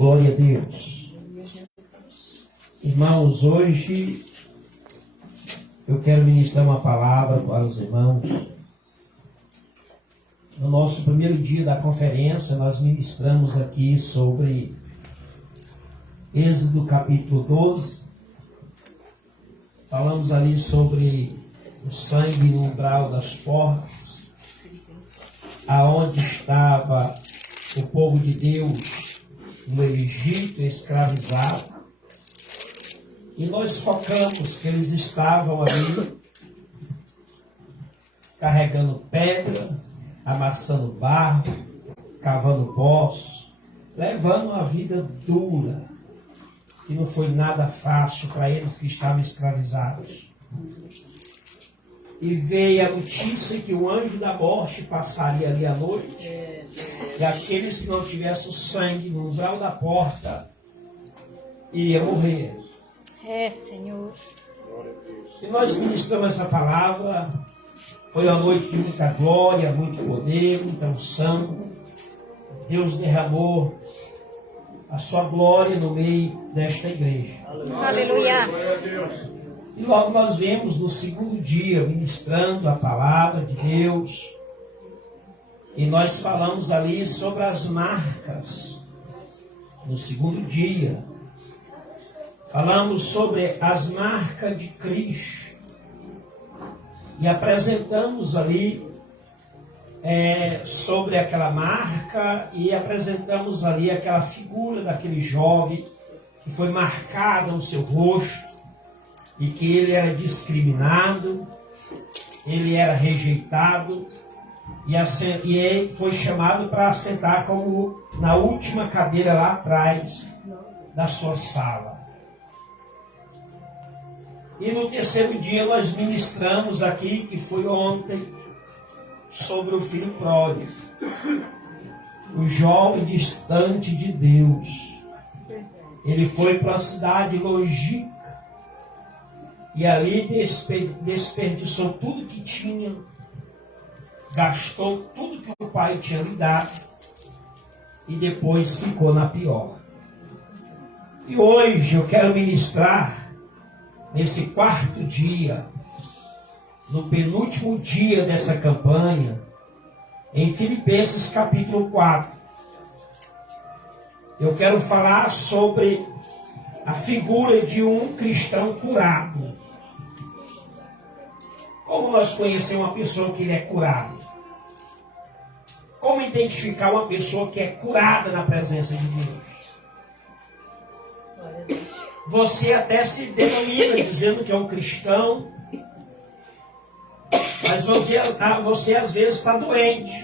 Glória a Deus. Irmãos, hoje eu quero ministrar uma palavra para os irmãos. No nosso primeiro dia da conferência, nós ministramos aqui sobre Êxodo capítulo 12. Falamos ali sobre o sangue no umbral das portas, aonde estava o povo de Deus no Egito escravizado. E nós focamos que eles estavam ali carregando pedra, amassando barro, cavando poços, levando uma vida dura, que não foi nada fácil para eles que estavam escravizados. E veio a notícia que o anjo da morte passaria ali à noite, e aqueles que não tivessem o sangue no umbral da porta iriam morrer. Senhor. E nós ministramos essa palavra. Foi uma noite de muita glória, muito poder, muita unção. Deus derramou a sua glória no meio desta igreja. Aleluia. E logo nós vemos no segundo dia ministrando a palavra de Deus. E nós falamos ali sobre as marcas. No segundo dia, falamos sobre as marcas de Cristo. E apresentamos ali sobre aquela marca, e apresentamos ali aquela figura daquele jovem que foi marcada no seu rosto, e que ele era discriminado, ele era rejeitado, e ele foi chamado para sentar como na última cadeira lá atrás da sua sala. E no terceiro dia nós ministramos aqui, que foi ontem, sobre o filho pródigo, o jovem distante de Deus. Ele foi para a cidade longínqua e ali desperdiçou tudo que tinha, gastou tudo que o pai tinha lhe dado e depois ficou na pior. E hoje eu quero ministrar nesse quarto dia, no penúltimo dia dessa campanha, em Filipenses capítulo 4. Eu quero falar sobre a figura de um cristão curado. Como nós conhecemos uma pessoa que ele é curado? Como identificar uma pessoa que é curada na presença de Deus? Você até se denomina dizendo que é um cristão, mas você às vezes está doente.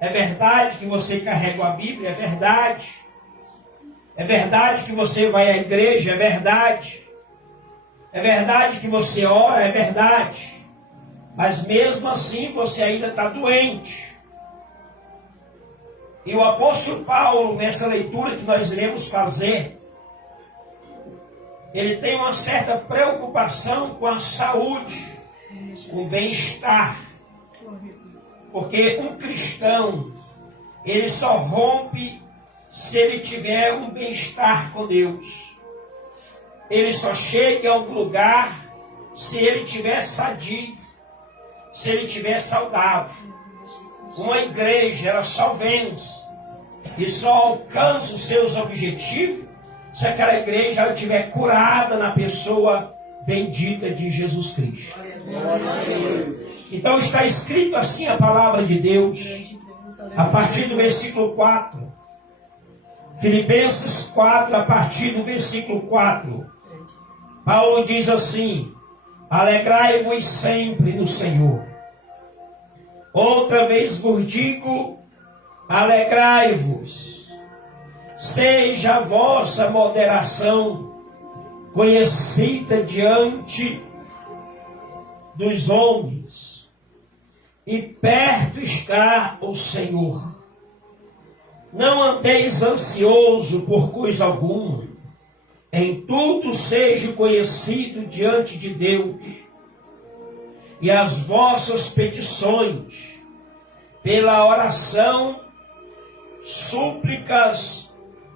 É verdade que você carrega a Bíblia, é verdade. É verdade que você vai à igreja, é verdade. É verdade que você ora, é verdade. Mas mesmo assim você ainda está doente. E o apóstolo Paulo, nessa leitura que nós iremos fazer, ele tem uma certa preocupação com a saúde, com o bem-estar. Porque um cristão, ele só rompe se ele tiver um bem-estar com Deus. Ele só chega a algum lugar se ele estiver sadio, se ele estiver saudável. Uma igreja, ela só vence e só alcança os seus objetivos se aquela igreja ela estiver curada na pessoa bendita de Jesus Cristo. Então está escrito assim a palavra de Deus, a partir do versículo 4. Filipenses 4, a partir do versículo 4. Paulo diz assim: alegrai-vos sempre no Senhor. Outra vez vos digo, alegrai-vos. Seja a vossa moderação conhecida diante dos homens, e perto está o Senhor. Não andeis ansioso por coisa alguma, em tudo seja conhecido diante de Deus, e as vossas petições, pela oração, súplicas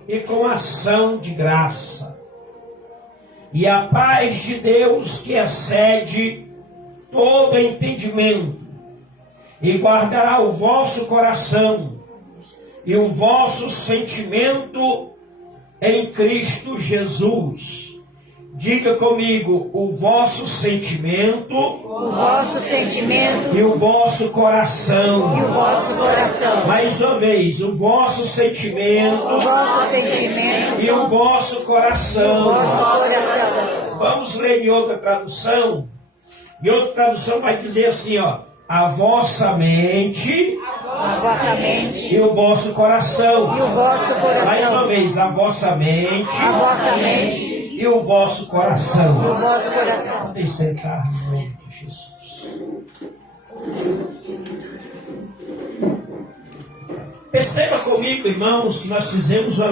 e com ação de graça. E a paz de Deus, que excede todo entendimento, e guardará o vosso coração e o vosso sentimento em Cristo Jesus. Diga comigo, o vosso sentimento, e o vosso coração. Mais uma vez, o vosso sentimento, e o vosso coração. Vamos ler em outra tradução. E outra tradução vai dizer assim, ó: a vossa mente, e o vosso coração. Mais uma vez, a vossa mente, e o vosso coração. Podem sentar no nome de Jesus. Perceba comigo, irmãos, que nós fizemos uma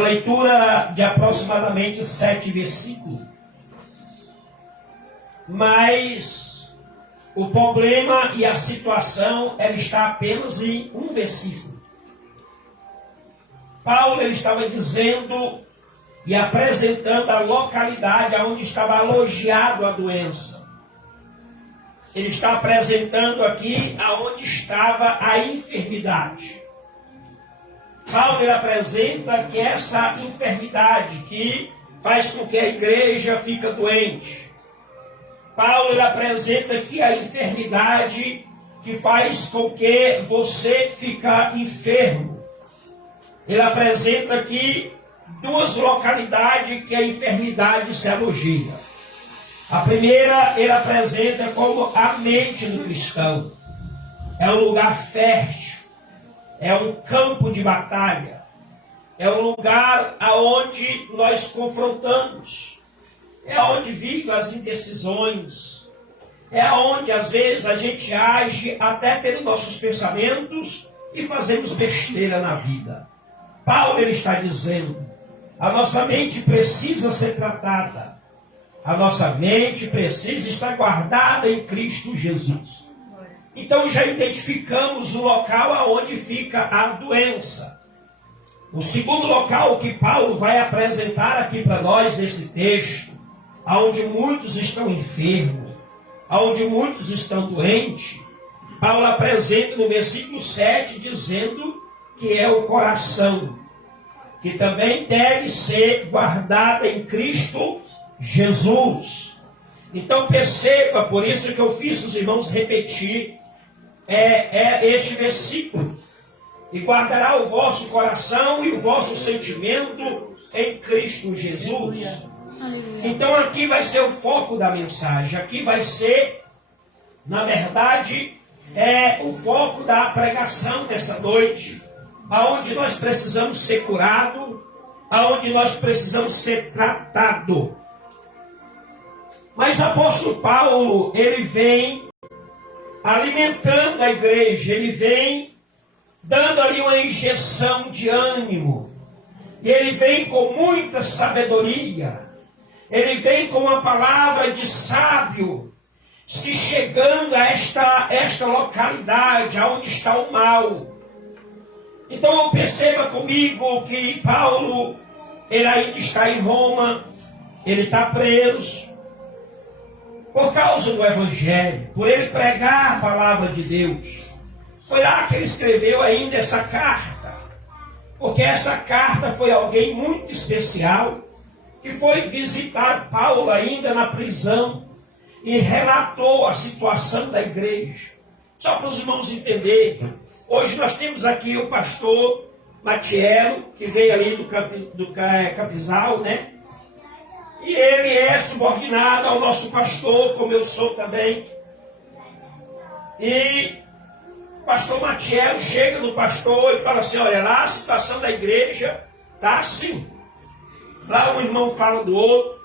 leitura de aproximadamente 7 versículos. Mas o problema e a situação, ela está apenas em um versículo. Paulo, ele estava dizendo e apresentando a localidade onde estava alojado a doença. Ele está apresentando aqui aonde estava a enfermidade. Paulo, ele apresenta que essa enfermidade que faz com que a igreja fique doente. Paulo, ele apresenta aqui a enfermidade que faz com que você fica enfermo. Ele apresenta aqui 2 localidades que a enfermidade se alogia. A primeira, ele apresenta como a mente do cristão. É um lugar fértil, é um campo de batalha, é um lugar aonde nós confrontamos, é onde vivem as indecisões, é onde às vezes a gente age até pelos nossos pensamentos e fazemos besteira na vida. Paulo, ele está dizendo, a nossa mente precisa ser tratada. A nossa mente precisa estar guardada em Cristo Jesus. Então já identificamos o local aonde fica a doença. O segundo local que Paulo vai apresentar aqui para nós nesse texto, aonde muitos estão enfermos, aonde muitos estão doentes, Paulo apresenta no versículo 7 dizendo que é o coração, que também deve ser guardada em Cristo Jesus. Então perceba, por isso que eu fiz os irmãos repetir este versículo: e guardará o vosso coração e o vosso sentimento em Cristo Jesus. Então aqui vai ser o foco da mensagem, aqui vai ser, na verdade, o foco da pregação dessa noite, aonde nós precisamos ser curados, aonde nós precisamos ser tratados. Mas o apóstolo Paulo, ele vem alimentando a igreja, ele vem dando ali uma injeção de ânimo, e ele vem com muita sabedoria, ele vem com uma palavra de sábio, se chegando a esta localidade, onde está o mal. Então perceba comigo que Paulo, ele ainda está em Roma, ele está preso, por causa do Evangelho, por ele pregar a palavra de Deus. Foi lá que ele escreveu ainda essa carta, porque essa carta foi alguém muito especial, que foi visitar Paulo ainda na prisão, e relatou a situação da igreja. Só para os irmãos entenderem, hoje nós temos aqui o pastor Matiello, que veio ali do Capizal, né? E ele é subordinado ao nosso pastor, como eu sou também. E o pastor Matiello chega no pastor e fala assim: olha, lá a situação da igreja está assim. Lá um irmão fala do outro,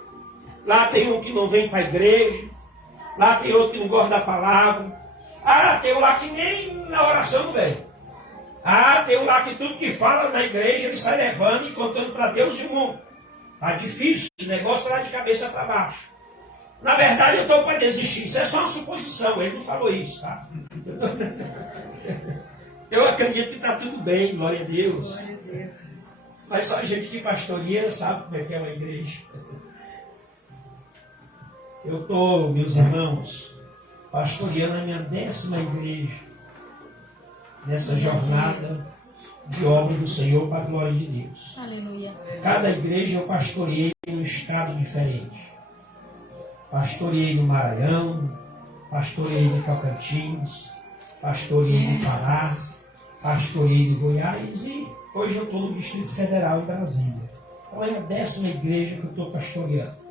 lá tem um que não vem para a igreja, lá tem outro que não gosta da palavra. Ah, tem um lá que nem na oração não vem. Ah, tem um lá que tudo que fala na igreja ele sai levando e contando para Deus e o mundo. Está difícil, o negócio está lá de cabeça para baixo. Na verdade, eu estou para desistir. Isso é só uma suposição, ele não falou isso, tá? Eu acredito que está tudo bem, glória a Deus. Mas só a gente que pastoreia sabe como é que é uma igreja. Eu estou, meus irmãos, pastoreando a minha 10ª igreja nessa jornada de obra do Senhor para a glória de Deus. Aleluia. Cada igreja eu pastoreei em um estado diferente. Pastoreei no Maranhão, pastoreei no Tocantins, pastoreei no Pará, pastoreei no Goiás e hoje eu estou no Distrito Federal em Brasília. Então é a 10ª igreja que eu estou pastoreando.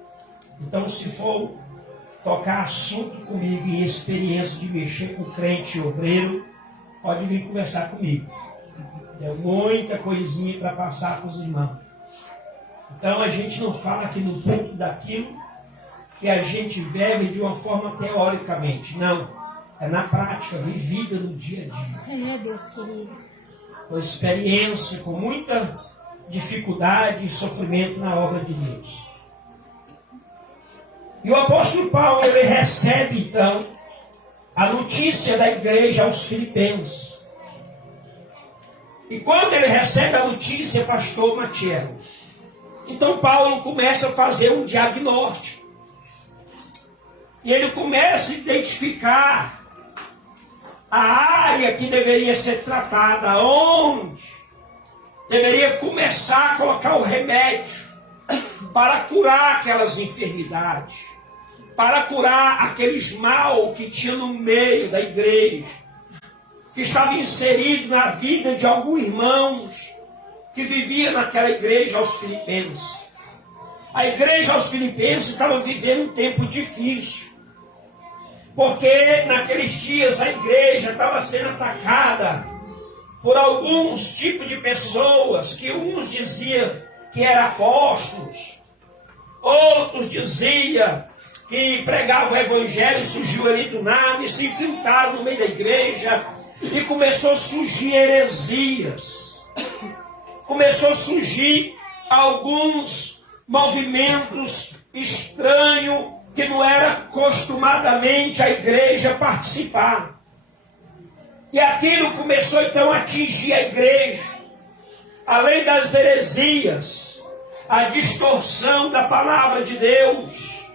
Então, se for tocar assunto comigo e experiência de mexer com crente obreiro, pode vir conversar comigo. Tem muita coisinha para passar para os irmãos. Então, a gente não fala aqui no ponto daquilo que a gente vive de uma forma teoricamente. Não. É na prática, vivida no dia a dia. É, Deus querido. Com experiência, com muita dificuldade e sofrimento na obra de Deus. E o apóstolo Paulo, ele recebe então a notícia da igreja aos Filipenses. E quando ele recebe a notícia, pastor Matiello, então Paulo começa a fazer um diagnóstico. E ele começa a identificar a área que deveria ser tratada, onde deveria começar a colocar o remédio para curar aquelas enfermidades, para curar aqueles mal que tinha no meio da igreja, que estava inserido na vida de alguns irmãos que viviam naquela igreja aos Filipenses. A igreja aos Filipenses estava vivendo um tempo difícil, porque naqueles dias a igreja estava sendo atacada por alguns tipos de pessoas, que uns diziam que eram apóstolos, outros diziam que pregavam o evangelho, surgiu ali do nada e se infiltraram no meio da igreja e começou a surgir heresias. Começou a surgir alguns movimentos estranhos que não era costumadamente a igreja participar. E aquilo começou então a atingir a igreja. Além das heresias, a distorção da palavra de Deus,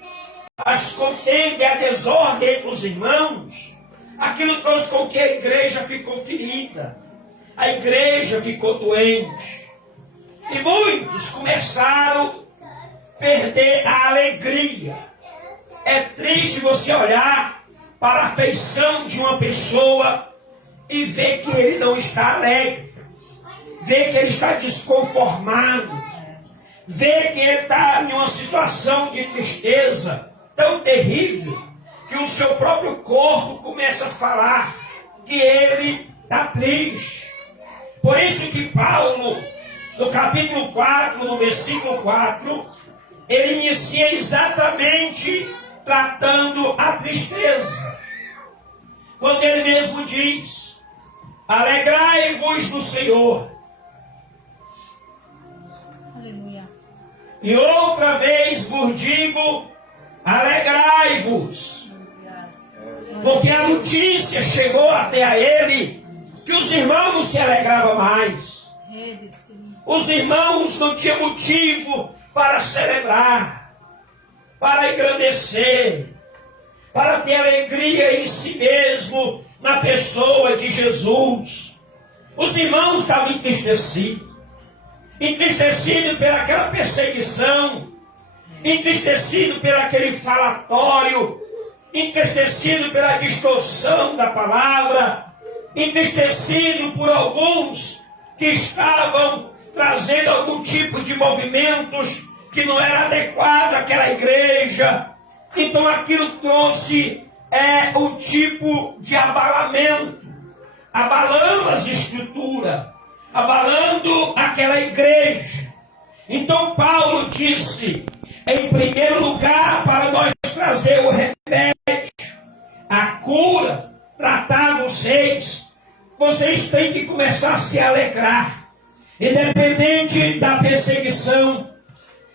as contendas e a desordem entre os irmãos, aquilo trouxe com que a igreja ficou ferida, a igreja ficou doente, e muitos começaram a perder a alegria. É triste você olhar para a feição de uma pessoa e ver que ele não está alegre, ver que ele está desconformado, ver que ele está em uma situação de tristeza tão terrível que o seu próprio corpo começa a falar que ele está triste. Por isso que Paulo, no capítulo 4, no versículo 4, ele inicia exatamente tratando a tristeza. Quando ele mesmo diz: alegrai-vos no Senhor. Aleluia. E outra vez vos digo, alegrai-vos. Porque a notícia chegou até a ele que os irmãos não se alegravam mais. Os irmãos não tinham motivo para celebrar, para engrandecer, para ter alegria em si mesmo, na pessoa de Jesus. Os irmãos estavam entristecidos pelaquela perseguição, entristecidos pelo aquele falatório, entristecidos pela distorção da palavra, entristecidos por alguns que estavam trazendo algum tipo de movimentos que não era adequado àquela igreja. Então aquilo trouxe um tipo de abalamento, abalando as estruturas, abalando aquela igreja. Então Paulo disse, em primeiro lugar, para nós trazer o remédio, a cura, tratar vocês têm que começar a se alegrar, independente da perseguição,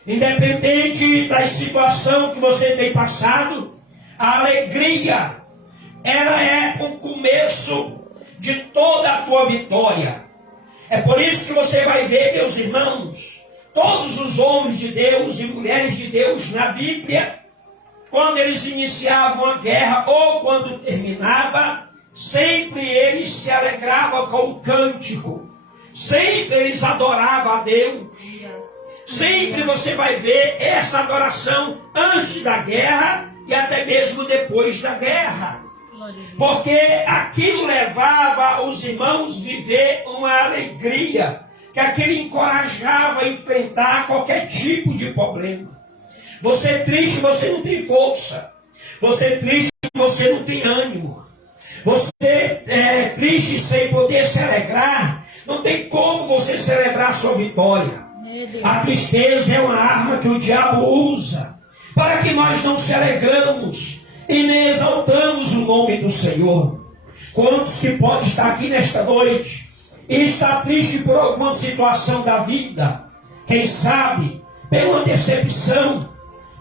independente da situação que você tem passado. A alegria, ela é um começo de toda a tua vitória. É por isso que você vai ver, meus irmãos, todos os homens de Deus e mulheres de Deus na Bíblia, quando eles iniciavam a guerra ou quando terminava, sempre eles se alegravam com o cântico. Sempre eles adoravam a Deus. Sempre você vai ver essa adoração antes da guerra e até mesmo depois da guerra. Porque aquilo levava os irmãos a viver uma alegria, que aquilo encorajava a enfrentar qualquer tipo de problema. Você é triste, você não tem força. Você é triste, você não tem ânimo. Você é triste sem poder se alegrar. Não tem como você celebrar a sua vitória. A tristeza é uma arma que o diabo usa para que nós não se alegramos e nem exaltamos o nome do Senhor. Quantos que podem estar aqui nesta noite e estar triste por alguma situação da vida? Quem sabe, por uma decepção,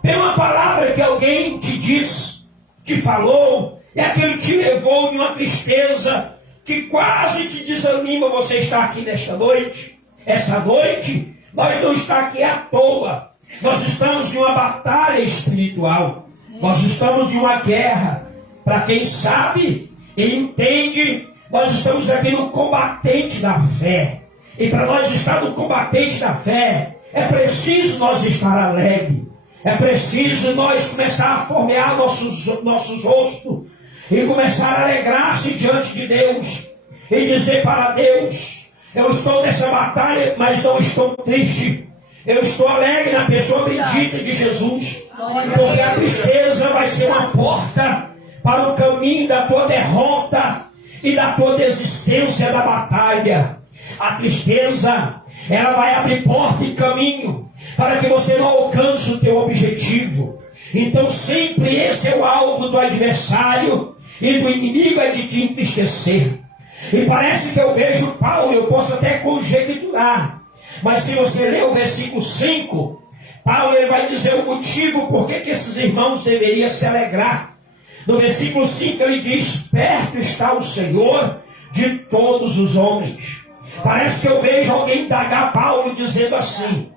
por uma palavra que alguém te disse, te falou, e aquilo te levou em uma tristeza que quase te desanima. Você está aqui nesta noite. Essa noite, nós não estamos aqui à toa. Nós estamos em uma batalha espiritual. Nós estamos em uma guerra. Para quem sabe e entende, nós estamos aqui no combatente da fé. E para nós estar no combatente da fé, é preciso nós estar alegre. É preciso nós começar a formear nossos rostos e começar a alegrar-se diante de Deus e dizer para Deus: eu estou nessa batalha, mas não estou triste. Eu estou alegre na pessoa bendita de Jesus, porque a tristeza vai ser uma porta para o caminho da tua derrota e da tua desistência da batalha. A tristeza, ela vai abrir porta e caminho para que você não alcance o teu objetivo. Então sempre esse é o alvo do adversário e do inimigo, é de te entristecer. E parece que eu vejo Paulo, eu posso até conjecturar, mas se você ler o versículo 5, Paulo ele vai dizer o motivo por que esses irmãos deveriam se alegrar. No versículo 5 ele diz: perto está o Senhor de todos os homens. Parece que eu vejo alguém indagar Paulo dizendo assim: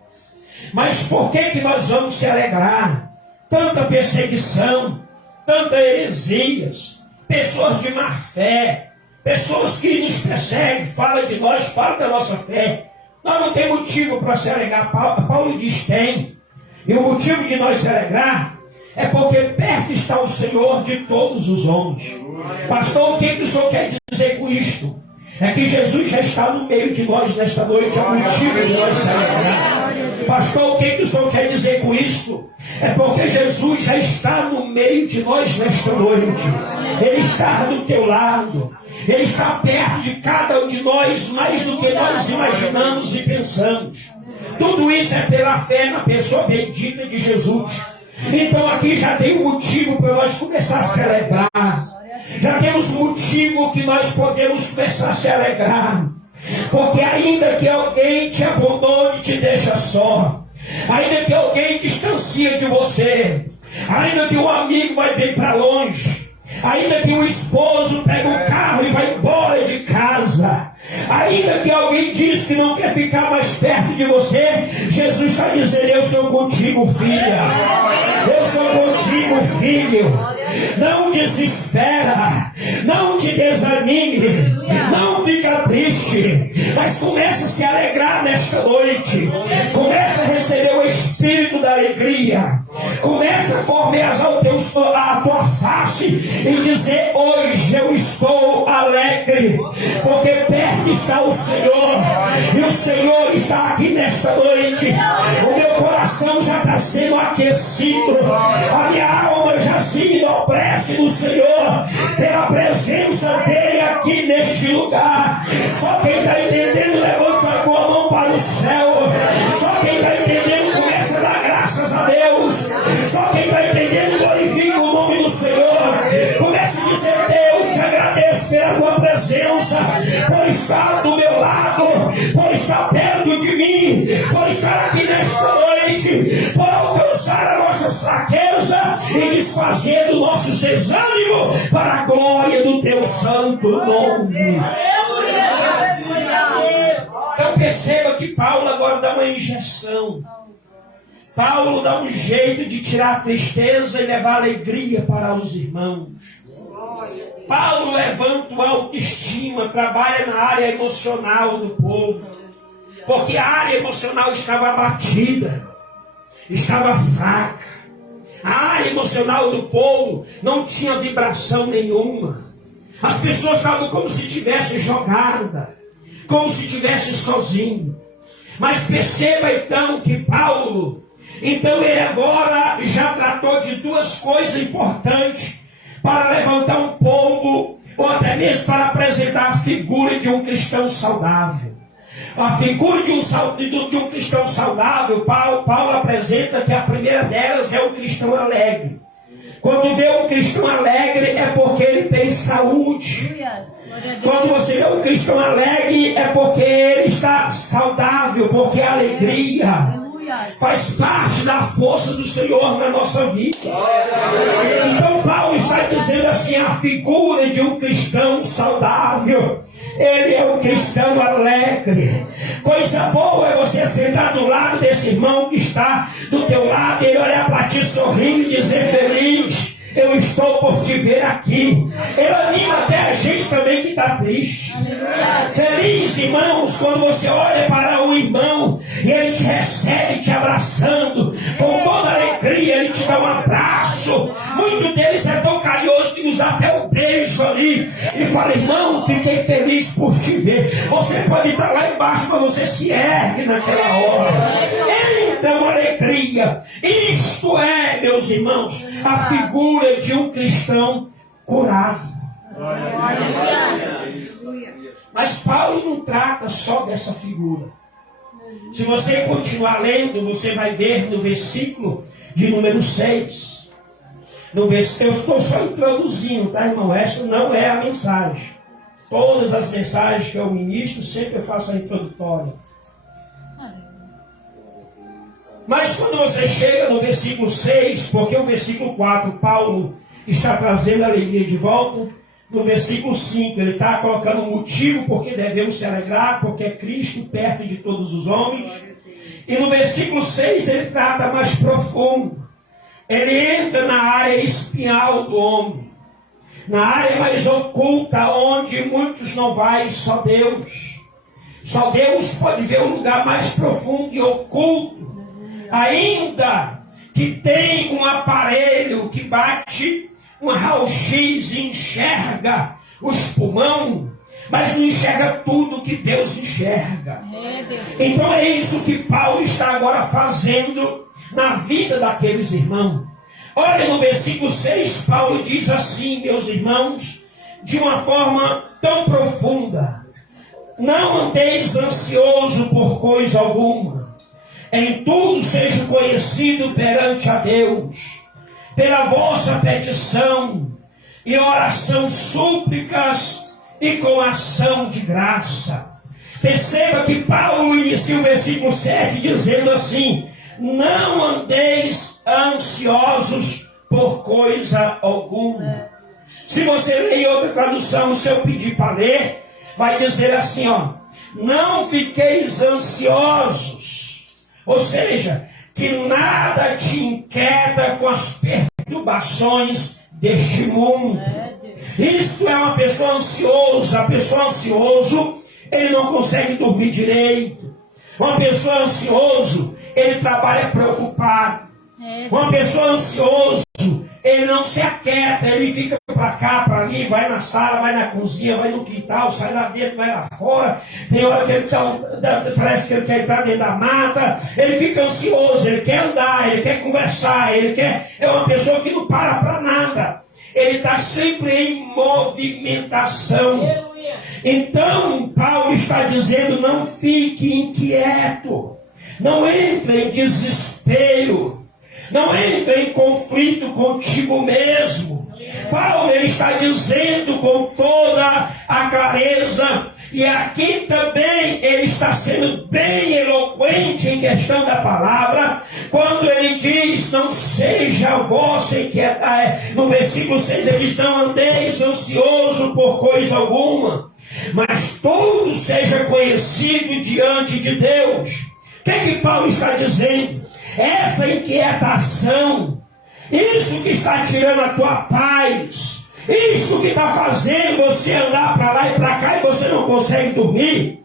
mas por que nós vamos se alegrar? Tanta perseguição, tanta heresias, pessoas de má fé, pessoas que nos perseguem, falam de nós, falam da nossa fé. Nós não temos motivo para se alegrar. Paulo diz: tem. E o motivo de nós se alegrar é porque perto está o Senhor de todos os homens. Pastor, o que o Senhor quer dizer com isto? É que Jesus já está no meio de nós nesta noite. É o motivo de nós se alegrar. Pastor, o que o Senhor quer dizer com isto? É porque Jesus já está no meio de nós nesta noite. Ele está do teu lado. Ele está perto de cada um de nós, mais do que nós imaginamos e pensamos. Tudo isso é pela fé na pessoa bendita de Jesus. Então aqui já tem um motivo para nós começar a celebrar. Já temos motivo que nós podemos começar a se alegrar. Porque ainda que alguém te abandone e te deixa só, ainda que alguém distancia de você, ainda que um amigo vai bem para longe, ainda que um esposo pega um carro e vai embora de casa, ainda que alguém diz que não quer ficar mais perto de você, Jesus está dizendo: eu sou contigo, filha. Eu sou contigo, filho. Não desespera, não te desanime, não fica triste, mas começa a se alegrar nesta noite. Começa a receber o Espírito da alegria. Começa a formear a tua face e dizer: hoje eu estou alegre, porque perto está o Senhor, e o Senhor está aqui nesta noite. O meu coração já está sendo aquecido, a minha alma já se enobrece no Senhor, pela presença dele aqui neste lugar. Só quem está entendendo, levante a tua mão para o céu. Só quem está entendendo, começa a dar graças a Deus. Só quem está entendendo, glorifica o nome do Senhor. Comece a dizer: Deus, te agradeço pela tua presença, por estar do meu lado, por estar perto de mim, por estar aqui nesta noite, por alcançar alcançar a nossa fraqueza e desfazer do nosso desânimo para a glória do teu santo nome. Então perceba que Paulo agora dá uma injeção. Paulo dá um jeito de tirar a tristeza e levar alegria para os irmãos. Paulo levanta a autoestima, trabalha na área emocional do povo. Porque a área emocional estava abatida, estava fraca. A área emocional do povo não tinha vibração nenhuma. As pessoas estavam como se tivessem jogada, como se tivessem sozinho. Mas perceba então que Paulo, então ele agora já tratou de duas coisas importantes para levantar um povo, ou até mesmo para apresentar a figura de um cristão saudável. A figura de um cristão saudável, Paulo apresenta que a primeira delas é o cristão alegre. Quando vê um cristão alegre é porque ele tem saúde. Quando você vê um cristão alegre é porque ele está saudável, porque a alegria faz parte da força do Senhor na nossa vida. Então Paulo está dizendo assim, a figura de um cristão saudável, ele é um cristão alegre. Coisa boa é você sentar do lado desse irmão que está do teu lado e ele olhar para ti sorrindo e dizer feliz. Eu estou por te ver aqui. Ele anima até a gente também que está triste. Feliz, irmãos, quando você olha para o irmão e ele te recebe te abraçando com toda alegria, ele te dá um abraço. Muitos deles é tão carinhoso que nos dá até um beijo ali. Ele fala, irmão, fiquei feliz por te ver. Você pode estar lá embaixo, mas você se ergue naquela hora. Então, alegria. Isto é, meus irmãos, a figura de um cristão curado. Mas Paulo não trata só dessa figura. Se você continuar lendo, você vai ver no versículo de número 6. Eu estou só introduzindo, tá, irmão? Essa não é a mensagem. Todas as mensagens que eu ministro, sempre eu faço a introdutória. Mas quando você chega no versículo 6, porque o versículo 4, Paulo está trazendo a alegria de volta. No versículo 5, ele está colocando um motivo porque devemos se alegrar, porque é Cristo perto de todos os homens. E no versículo 6, ele trata mais profundo. Ele entra na área espinhal do homem, na área mais oculta, onde muitos não vai, só Deus. Só Deus pode ver o lugar mais profundo e oculto. Ainda que tem um aparelho que bate um raio-x e enxerga os pulmões, mas não enxerga tudo que Deus enxerga. Então é isso que Paulo está agora fazendo na vida daqueles irmãos. Olha no versículo 6, Paulo diz assim, meus irmãos, de uma forma tão profunda: não andeis ansioso por coisa alguma. Em tudo seja conhecido perante a Deus, pela vossa petição e oração, súplicas e com ação de graça. Perceba que Paulo inicia o versículo 7 dizendo assim: não andeis ansiosos por coisa alguma. Se você ler em outra tradução, se eu pedir para ler, vai dizer assim, ó: não fiqueis ansiosos. Ou seja, que nada te inquieta com as perturbações deste mundo. Isto é uma pessoa ansiosa. A pessoa ansiosa, ele não consegue dormir direito. Uma pessoa ansiosa, ele trabalha preocupado. Uma pessoa ansiosa, ele não se aquieta, ele fica para cá, para ali, vai na sala, vai na cozinha, vai no quintal, sai lá dentro, vai lá fora. Tem hora que ele parece que ele quer entrar dentro da mata. Ele fica ansioso, ele quer andar, ele quer conversar, é uma pessoa que não para nada. Ele está sempre em movimentação. Então, Paulo está dizendo, não fique inquieto, não entre em desespero, não entre em conflito contigo mesmo. Paulo ele está dizendo com toda a clareza, e aqui também ele está sendo bem eloquente em questão da palavra, Quando ele diz, não seja vossa inquietação, no versículo 6 ele diz, não andeis ansioso por coisa alguma, mas tudo seja conhecido diante de Deus. O que Paulo está dizendo? Essa inquietação, isso que está tirando a tua paz, isso que está fazendo você andar para lá e para cá e você não consegue dormir,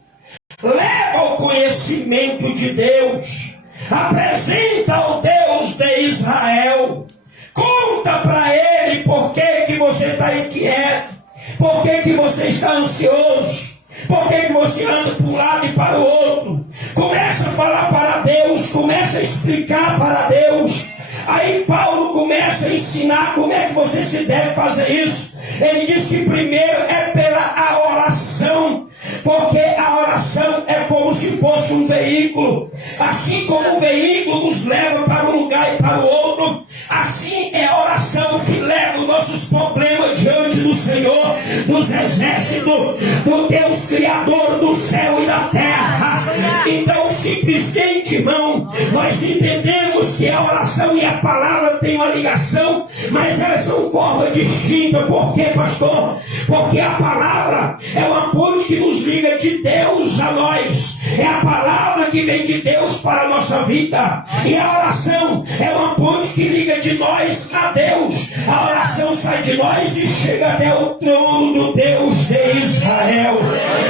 leva ao conhecimento de Deus. Apresenta ao Deus de Israel. Conta para ele por que você está inquieto, por que você está ansioso, por que você anda para um lado e para o outro. Começa a falar para Deus, começa a explicar para Deus. Aí Paulo começa a ensinar como é que você se deve fazer isso. Ele diz que primeiro é pela oração, porque a oração é como se fosse um veículo. Assim como o veículo nos leva para um lugar e para o outro, assim é a oração que leva os nossos problemas diante do Senhor dos exércitos, do Deus Criador do céu e da terra. Então, simplesmente, irmão, nós entendemos que a oração e a palavra têm uma ligação, mas elas são formas distintas. Por quê, pastor? Porque a palavra é uma ponte que nos liga de Deus a nós. É a palavra que vem de Deus para a nossa vida. E a oração é uma ponte que liga de nós a Deus. A oração sai de nós e chega até o trono do Deus de Israel.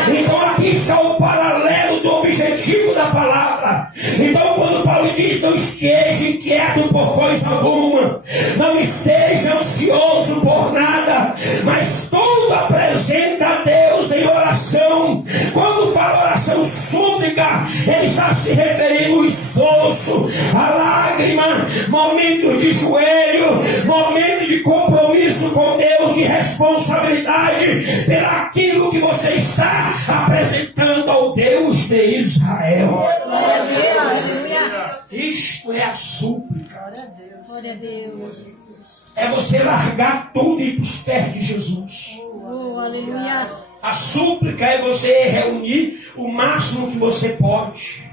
Então aqui está o paralelo do objetivo da palavra. Então quando Paulo diz, não esteja inquieto por coisa alguma, não esteja ansioso por nada, mas tudo apresenta a Deus em oração. Quando fala oração súplica, ele está se referindo ao esforço, à lágrima, momentos de joelho, momentos de compromisso com Deus, de responsabilidade pelaquilo que você está apresentando ao Deus de Israel. Isto é a súplica. Glória a Deus. É você largar tudo e ir para os pés de Jesus. Aleluia. A súplica é você reunir o máximo que você pode.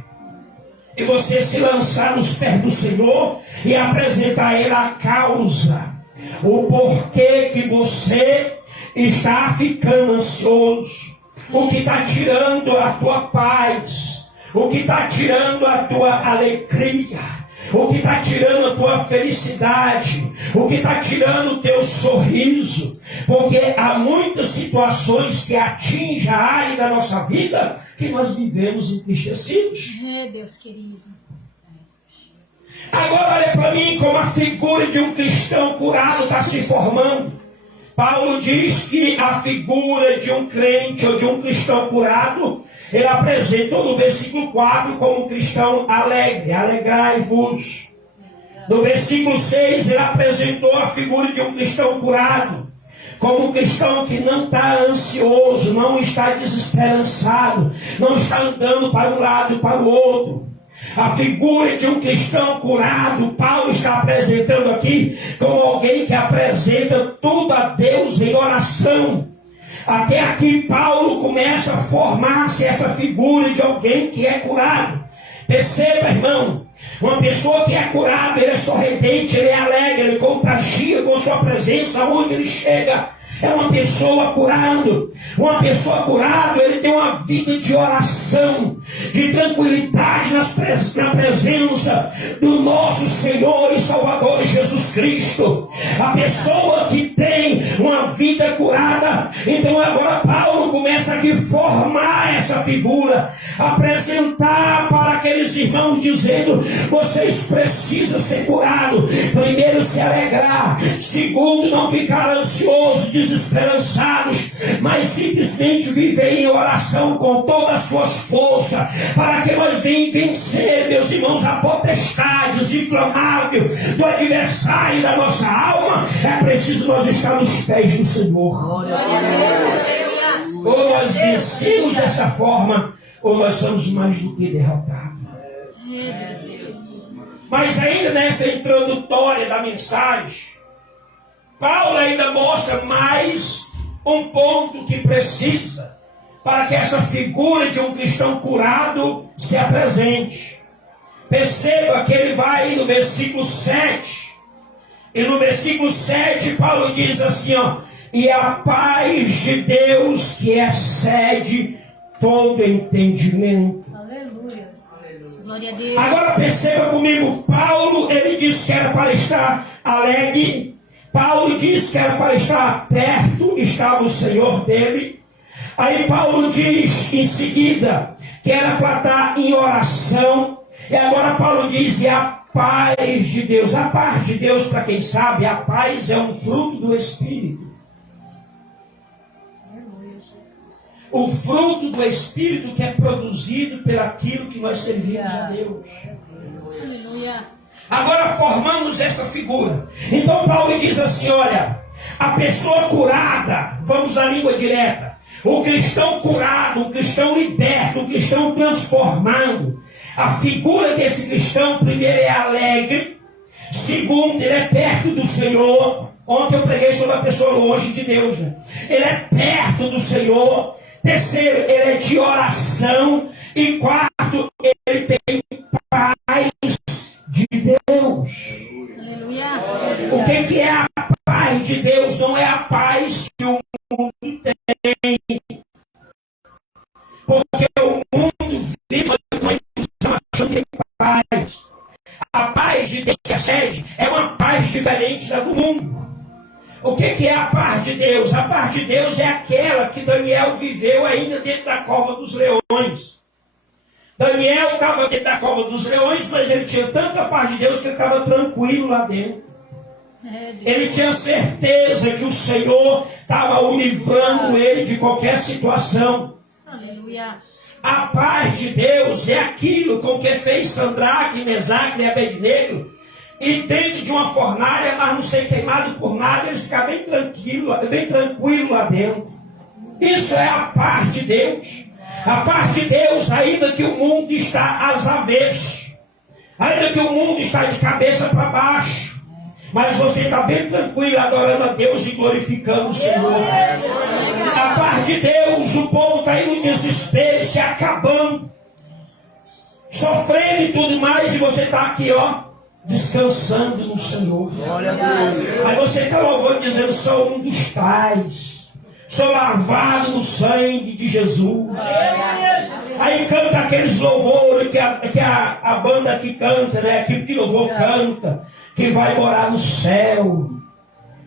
E você se lançar nos pés do Senhor e apresentar a Ele a causa. O porquê que você está ficando ansioso. O que está tirando a tua paz. O que está tirando a tua alegria. O que está tirando a tua felicidade, o que está tirando o teu sorriso, porque há muitas situações que atingem a área da nossa vida que nós vivemos entristecidos. É, Deus querido. Agora olha para mim como a figura de um cristão curado está se formando. Paulo diz que a figura de um crente ou de um cristão curado, ele apresentou no versículo 4 como um cristão alegre, alegrai-vos. No versículo 6 ele apresentou a figura de um cristão curado, como um cristão que não está ansioso, não está desesperançado, não está andando para um lado e para o outro. A figura de um cristão curado, Paulo está apresentando aqui como alguém que apresenta tudo a Deus em oração. Até aqui Paulo começa a formar-se essa figura de alguém que é curado. Perceba, irmão, uma pessoa que é curada, ele é sorridente, ele é alegre, ele contagia com sua presença aonde ele chega. É uma pessoa curada. Uma pessoa curada, ele tem uma vida de oração, de tranquilidade na presença do nosso Senhor e Salvador Jesus Cristo. A pessoa que tem uma vida curada, então agora Paulo começa aqui a formar essa figura, apresentar para aqueles irmãos dizendo, vocês precisam ser curados. Primeiro, se alegrar. Segundo, não ficar ansioso, desesperançados, mas simplesmente viver em oração com todas as suas forças, para que nós venhamos vencer, meus irmãos, a potestades inflamáveis do adversário da nossa alma. É preciso nós estar nos pés do Senhor. Ou nós vencemos dessa forma, ou nós somos mais do que derrotados. Mas ainda nessa introdutória da mensagem, Paulo ainda mostra mais um ponto que precisa para que essa figura de um cristão curado se apresente. Perceba que ele vai no versículo 7. E no versículo 7, Paulo diz assim, ó: e a paz de Deus que excede todo entendimento. Aleluia. Glória a Deus. Agora perceba comigo, Paulo, ele disse que era para estar alegre. Paulo disse que era para estar perto, estava o Senhor dele. Aí Paulo diz em seguida que era para estar em oração. E agora Paulo diz: e a paz de Deus. A paz de Deus, para quem sabe, a paz é um fruto do Espírito. O fruto do Espírito que é produzido por aquilo que nós servimos a Deus. Aleluia. Agora formamos essa figura. Então Paulo diz assim: olha, a pessoa curada, vamos na língua direta, o cristão curado, o cristão liberto, o cristão transformado. A figura desse cristão, primeiro, é alegre. Segundo, ele é perto do Senhor. Ontem eu preguei sobre a pessoa longe de Deus, né? Ele é perto do Senhor. Terceiro, ele é de oração. E quarto, ele tem paz de Deus. Aleluia. O que é a paz de Deus? Não é a paz que o mundo tem. Porque o mundo vive uma ilusão achando que tem paz. A paz de Deus que excede é uma paz diferente da do mundo. O que é a paz de Deus? A paz de Deus é aquela que Daniel viveu ainda dentro da cova dos leões. Daniel estava dentro da cova dos leões, mas ele tinha tanta paz de Deus que ele estava tranquilo lá dentro. Ele tinha certeza que o Senhor estava o livrando ele de qualquer situação. Aleluia. A paz de Deus é aquilo com que fez Sadraque, Mesaque e Abednego, e dentro de uma fornalha, mas não ser queimado por nada, eles ficaram bem tranquilos lá dentro. Isso é a paz de Deus. A paz de Deus, ainda que o mundo está às avessas, ainda que o mundo está de cabeça para baixo, mas você está bem tranquilo adorando a Deus e glorificando o Senhor. A paz de Deus, o povo está aí no desespero, se acabando, sofrendo e tudo mais, e você está aqui, ó, descansando no Senhor. Aí você está louvando, dizendo: sou um dos tais, sou lavado no sangue de Jesus. Aí canta aqueles louvores que a banda que canta, né? A equipe de louvor canta, que vai morar no céu,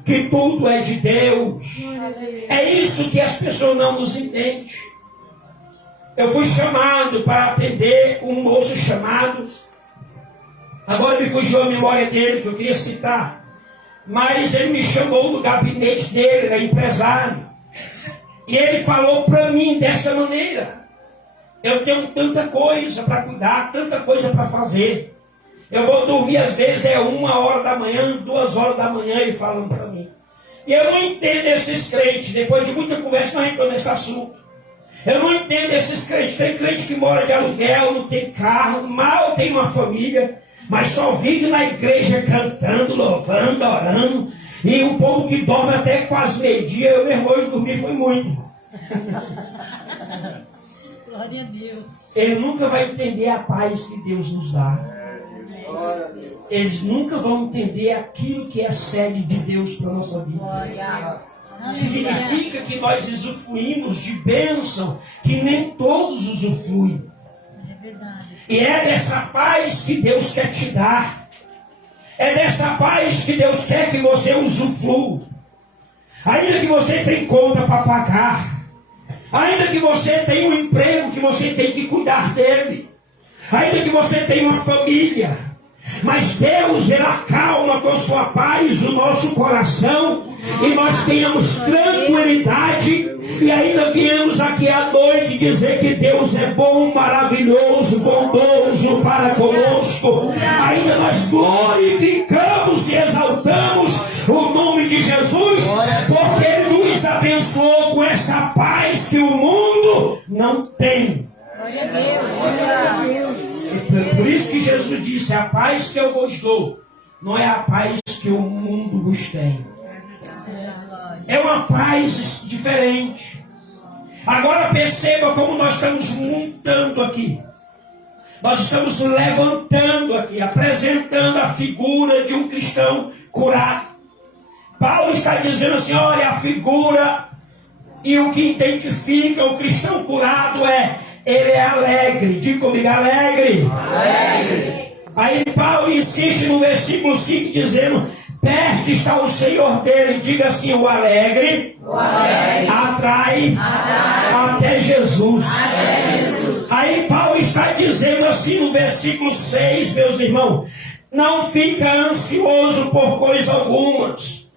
que tudo é de Deus. É isso que as pessoas não nos entendem. Eu fui chamado para atender um moço chamado, agora me fugiu a memória dele, que eu queria citar, mas ele me chamou no gabinete dele, ele é empresário, e ele falou para mim dessa maneira: eu tenho tanta coisa para cuidar, tanta coisa para fazer, eu vou dormir às vezes 1h da manhã, 2h da manhã, ele falando para mim. E eu não entendo esses crentes. Depois de muita conversa nós entramos nesse assunto. Eu não entendo esses crentes. Tem crente que mora de aluguel, não tem carro, mal tem uma família, mas só vive na igreja cantando, louvando, orando. E o povo que dorme até quase meio-dia. Eu mesmo hoje dormi foi muito. Glória a Deus. Ele nunca vai entender a paz que Deus nos dá. Eles nunca vão entender aquilo que é sede de Deus para a nossa vida. Significa que nós usufruímos de bênção que nem todos usufruem. É verdade. E é dessa paz que Deus quer te dar. É dessa paz que Deus quer que você usufrua. Ainda que você tenha conta para pagar, ainda que você tenha um emprego que você tem que cuidar dele, ainda que você tenha uma família, mas Deus, Ele acalma com sua paz o nosso coração, e nós tenhamos tranquilidade, e ainda viemos aqui à noite dizer que Deus é bom, maravilhoso, bondoso para conosco. Ainda nós glorificamos e exaltamos o nome de Jesus, porque Ele nos abençoou com essa paz que o mundo não tem. Glória a Deus. Glória a Deus. Por isso que Jesus disse: a paz que eu vos dou não é a paz que o mundo vos tem. É uma paz diferente. Agora perceba como nós estamos montando aqui. Nós estamos levantando aqui, apresentando a figura de um cristão curado. Paulo está dizendo assim, olha, a figura e o que identifica o cristão curado ele é alegre. Diga comigo, alegre. Alegre. Aí Paulo insiste no versículo 5 dizendo, perto está o Senhor dele. Diga assim, o alegre atrai até Jesus. Aí Paulo está dizendo assim no versículo 6, meus irmãos, não fica ansioso por coisa algumas,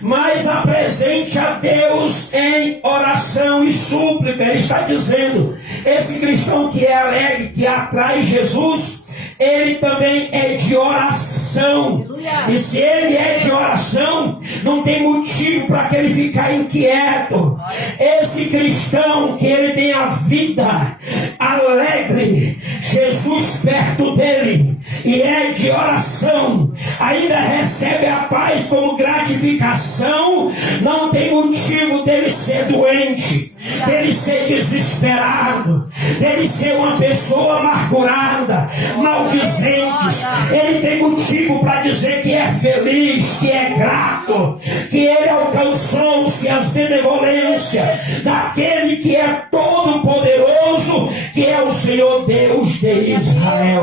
mas apresente a Deus em oração e súplica. Ele está dizendo, esse cristão que é alegre, que atrai Jesus, ele também é de oração. E se ele é de oração, não tem motivo para que ele ficar inquieto. Esse cristão que ele tem a vida alegre, Jesus perto dele, e é de oração, ainda recebe a paz como gratificação, não tem motivo dele ser doente, dele ser desesperado, dele ser uma pessoa amargurada, maldizentes. Ele tem motivo para dizer que é feliz, que é grato, que ele alcançou-se as benevolências daquele que é todo poderoso, que é o Senhor Deus de Israel.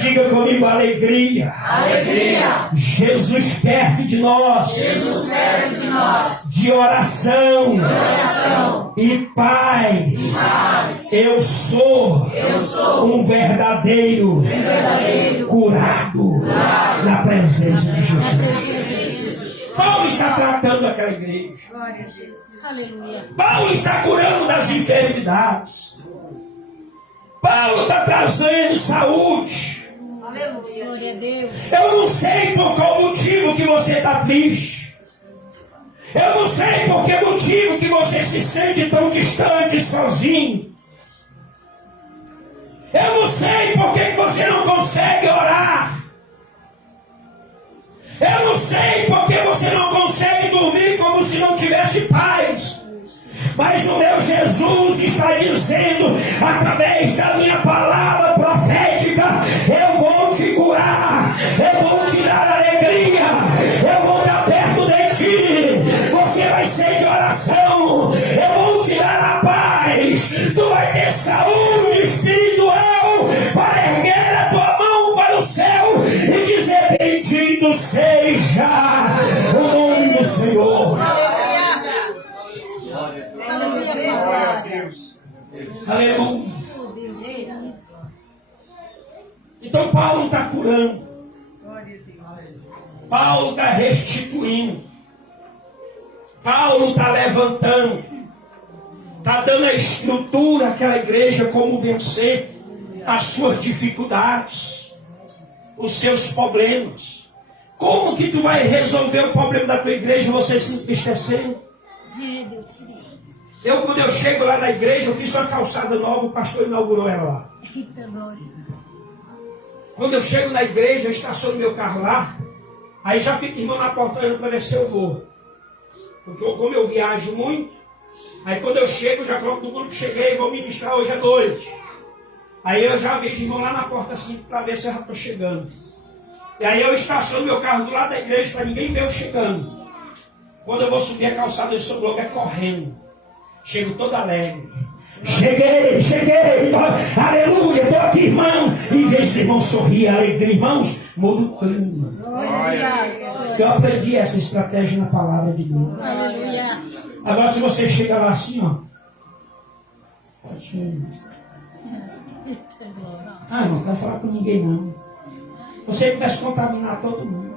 Diga comigo, alegria. Alegria. Jesus perto de nós. Jesus perto de nós. De oração. E paz. Eu sou um verdadeiro curado na presença de Jesus. Paulo está tratando aquela igreja. Aleluia. Paulo está curando das enfermidades. Paulo está trazendo saúde. Aleluia. Glória a Deus. Eu não sei por qual motivo que você está triste. Eu não sei por que motivo que você se sente tão distante, sozinho. Eu não sei por que você não consegue orar. Eu não sei por que você não consegue dormir como se não tivesse paz. Mas o meu Jesus está dizendo, através da minha palavra profética, eu vou te curar, eu vou te dar alegria, eu vou estar perto de ti, você vai ser de oração, eu vou te dar a paz, tu vai ter saúde espiritual para erguer a tua mão para o céu e dizer, bendito seja o nome do Senhor. Aleluia. Então Paulo está curando. Paulo está restituindo. Paulo está levantando. Está dando a estrutura àquela igreja como vencer as suas dificuldades, os seus problemas. Como que tu vai resolver o problema da tua igreja você se entristecendo? Deus querido. Quando eu chego lá na igreja, eu fiz uma calçada nova, o pastor inaugurou ela lá. Eita, glória. Quando eu chego na igreja, eu estaciono meu carro lá, aí já fica irmão na porta olhando para ver se eu vou. Porque como eu viajo muito, aí quando eu chego, já coloco no grupo, cheguei, vou ministrar hoje à noite. Aí eu já vejo irmão lá na porta assim, para ver se eu já estou chegando. E aí eu estaciono meu carro do lado da igreja, para ninguém ver eu chegando. Quando eu vou subir a calçada, eu sou logo correndo. Chego todo alegre. Cheguei, aleluia, estou aqui, irmão. E vejo esse irmão sorrir, alegria, irmãos, muda o clima. Eu aprendi essa estratégia na palavra de Deus. Aleluia. Agora, se você chega lá assim, ó. Não quero falar com ninguém, não. Você começa a contaminar todo mundo.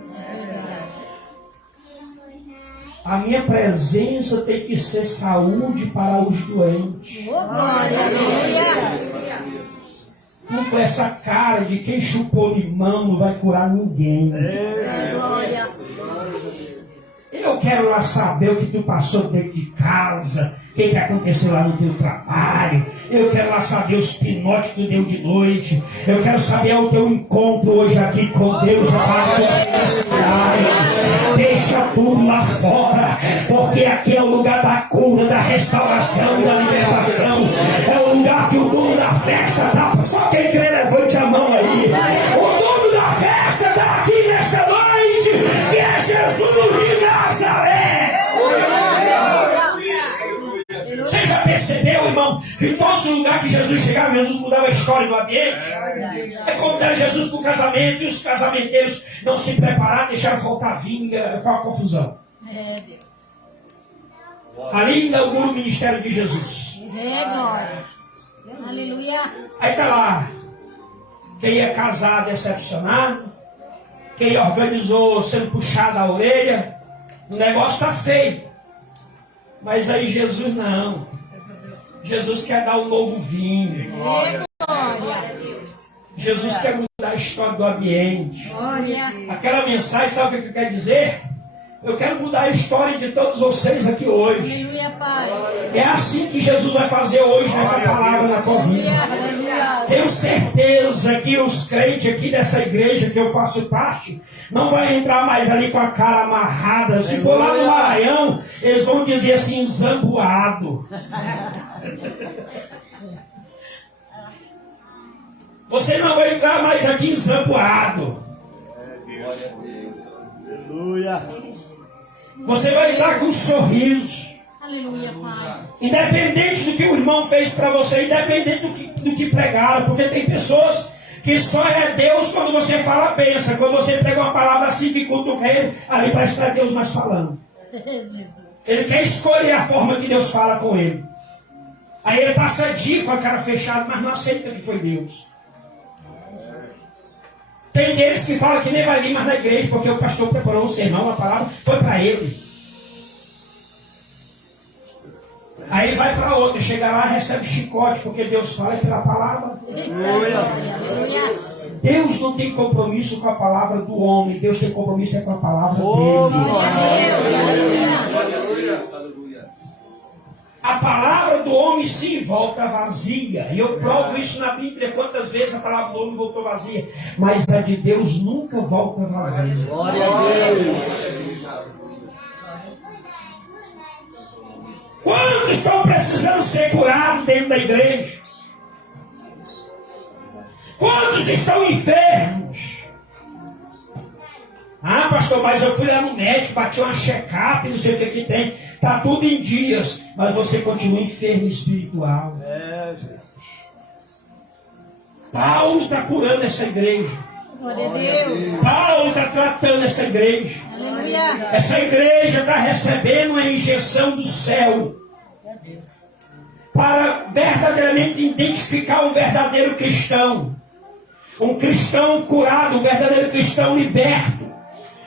A minha presença tem que ser saúde para os doentes. Não com essa cara de quem chupou limão não vai curar ninguém. Eu quero lá saber o que tu passou dentro de casa, que aconteceu lá no teu trabalho. Eu quero lá saber os pinotes que deu de noite. Eu quero saber o teu encontro hoje aqui com Deus. Deixa tudo lá fora, porque aqui é o lugar da cura, da restauração, da libertação. É o lugar que o dono da festa está. Só quem crê, levante a mão aí. O dono da festa está aqui nesta noite, que é Jesus de Nazaré. Você já percebeu, irmão, que em todo lugar que Jesus chegava, Jesus mudava a história do ambiente? É como era Jesus para o casamento, e os casamenteiros não se prepararam, deixaram faltar vinho, foi uma confusão. Deus. Ali inaugura o ministério de Jesus. Glória. Aleluia. Aí está lá, quem ia casar decepcionado, quem organizou sendo puxado a orelha, o negócio está feio. Mas aí Jesus não. Jesus quer dar um novo vinho. Jesus quer mudar a história do ambiente. Aquela mensagem, sabe o que quer dizer? Eu quero mudar a história de todos vocês aqui hoje. É assim que Jesus vai fazer hoje nessa palavra na tua vida. Tenho certeza que os crentes aqui dessa igreja que eu faço parte não vai entrar mais ali com a cara amarrada. Se for lá no Maranhão, eles vão dizer assim, zambuado. Você não vai entrar mais aqui zambuado. Aleluia. Você vai entrar com um sorriso. Aleluia, Pai. Independente do que o irmão fez para você, independente do que pregaram, porque tem pessoas que só é Deus quando você fala a benção. Quando você prega uma palavra assim que cutuca ele, ali parece que é Deus mais falando. Ele quer escolher a forma que Deus fala com ele. Aí ele passa dia com a cara fechada, mas não aceita que foi Deus. Tem deles que falam que nem vai vir mais na igreja, porque o pastor preparou um sermão, a palavra foi para ele. Aí ele vai para outra, chega lá, recebe chicote, porque Deus fala pela palavra. Deus não tem compromisso com a palavra do homem, Deus tem compromisso com a palavra dele. A palavra do homem sim volta vazia. E eu provo isso na Bíblia. Quantas vezes a palavra do homem voltou vazia. Mas a de Deus nunca volta vazia. Glória a Deus. Quantos estão precisando ser curados dentro da igreja? Quantos estão enfermos? Ah, pastor, mas eu fui lá no médico, bati uma check-up, não sei o que tem. Está tudo em dias, mas você continua enfermo espiritual. Paulo está curando essa igreja. Glória a Deus. Paulo está tratando essa igreja. Aleluia. Essa igreja está recebendo uma injeção do céu para verdadeiramente identificar um verdadeiro cristão. Um cristão curado, um verdadeiro cristão liberto.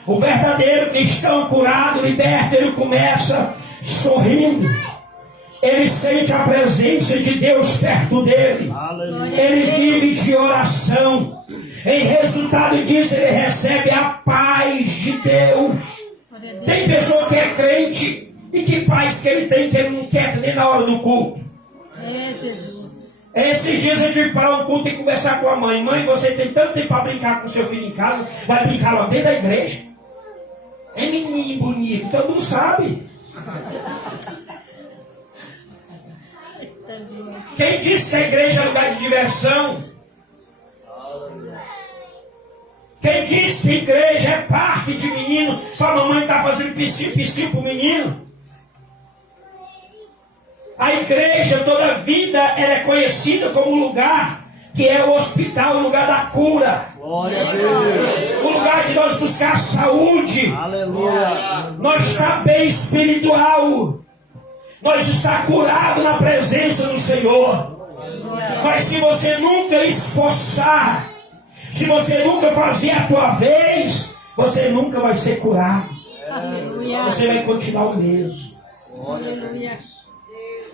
O verdadeiro cristão curado, liberto, ele começa sorrindo. Ele sente a presença de Deus perto dele. Aleluia. Ele vive de oração. Em resultado disso, ele recebe a paz de Deus. Tem pessoa que é crente e que paz que ele tem que ele não quer nem na hora do culto. É Jesus. Esses dias eu tive que parar um culto e conversar com a mãe. Mãe, você tem tanto tempo para brincar com seu filho em casa, vai brincar lá dentro da igreja. É menino bonito, todo mundo sabe. Quem disse que a igreja é lugar de diversão? Quem disse que a igreja é parque de menino? Sua mamãe está fazendo piscinho para o menino? A igreja, toda a vida, ela é conhecida como lugar que é o hospital, o lugar da cura. Glória a Deus. O lugar de nós buscar saúde. Aleluia. Nós está bem espiritual. Nós está curado na presença do Senhor. Mas se você nunca esforçar, se você nunca fazer a tua vez, você nunca vai ser curado. Aleluia. Você vai continuar o mesmo. Aleluia.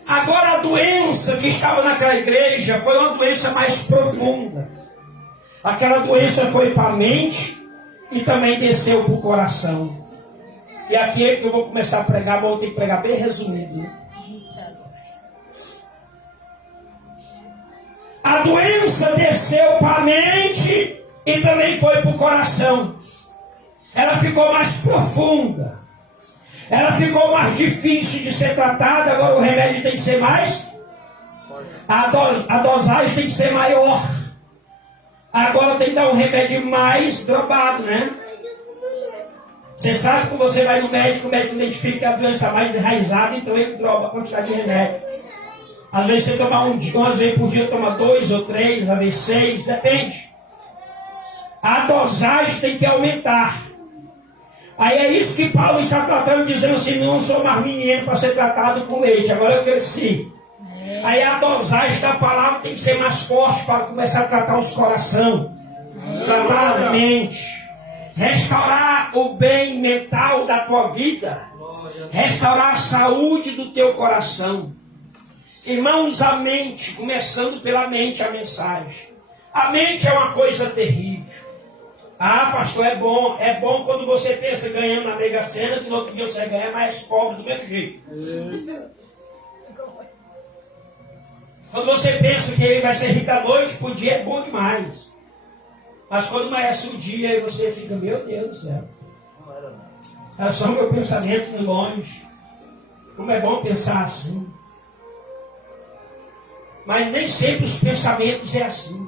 Agora a doença que estava naquela igreja foi uma doença mais profunda. Aquela doença foi para a mente e também desceu para o coração. E aqui é que eu vou começar a pregar, mas eu tenho que pregar bem resumido. Né? A doença desceu para a mente e também foi para o coração. Ela ficou mais profunda. Ela ficou mais difícil de ser tratada. Agora o remédio tem que ser mais. A dosagem tem que ser maior. Agora tem que dar um remédio mais drogado, né? Você sabe que você vai no médico, o médico identifica que a doença está mais enraizada, então ele droga a quantidade de remédio. Às vezes você toma um dia, às vezes por dia toma 2 ou 3, às vezes 6, depende. A dosagem tem que aumentar. Aí é isso que Paulo está tratando, dizendo assim, não sou mais menino para ser tratado com leite, agora eu cresci. Aí a dosagem da palavra tem que ser mais forte para começar a tratar os corações, tratar a mente, restaurar o bem mental da tua vida, restaurar a saúde do teu coração. Irmãos, a mente, começando pela mente a mensagem. A mente é uma coisa terrível. Ah, pastor, é bom quando você pensa ganhando na Mega Sena, que no outro dia você ganha mais pobre do mesmo jeito. Quando você pensa que ele vai ser rico à noite, por dia é bom demais. Mas quando amanhece o dia e você fica, meu Deus do céu. É só o meu pensamento de longe. Como é bom pensar assim. Mas nem sempre os pensamentos é assim.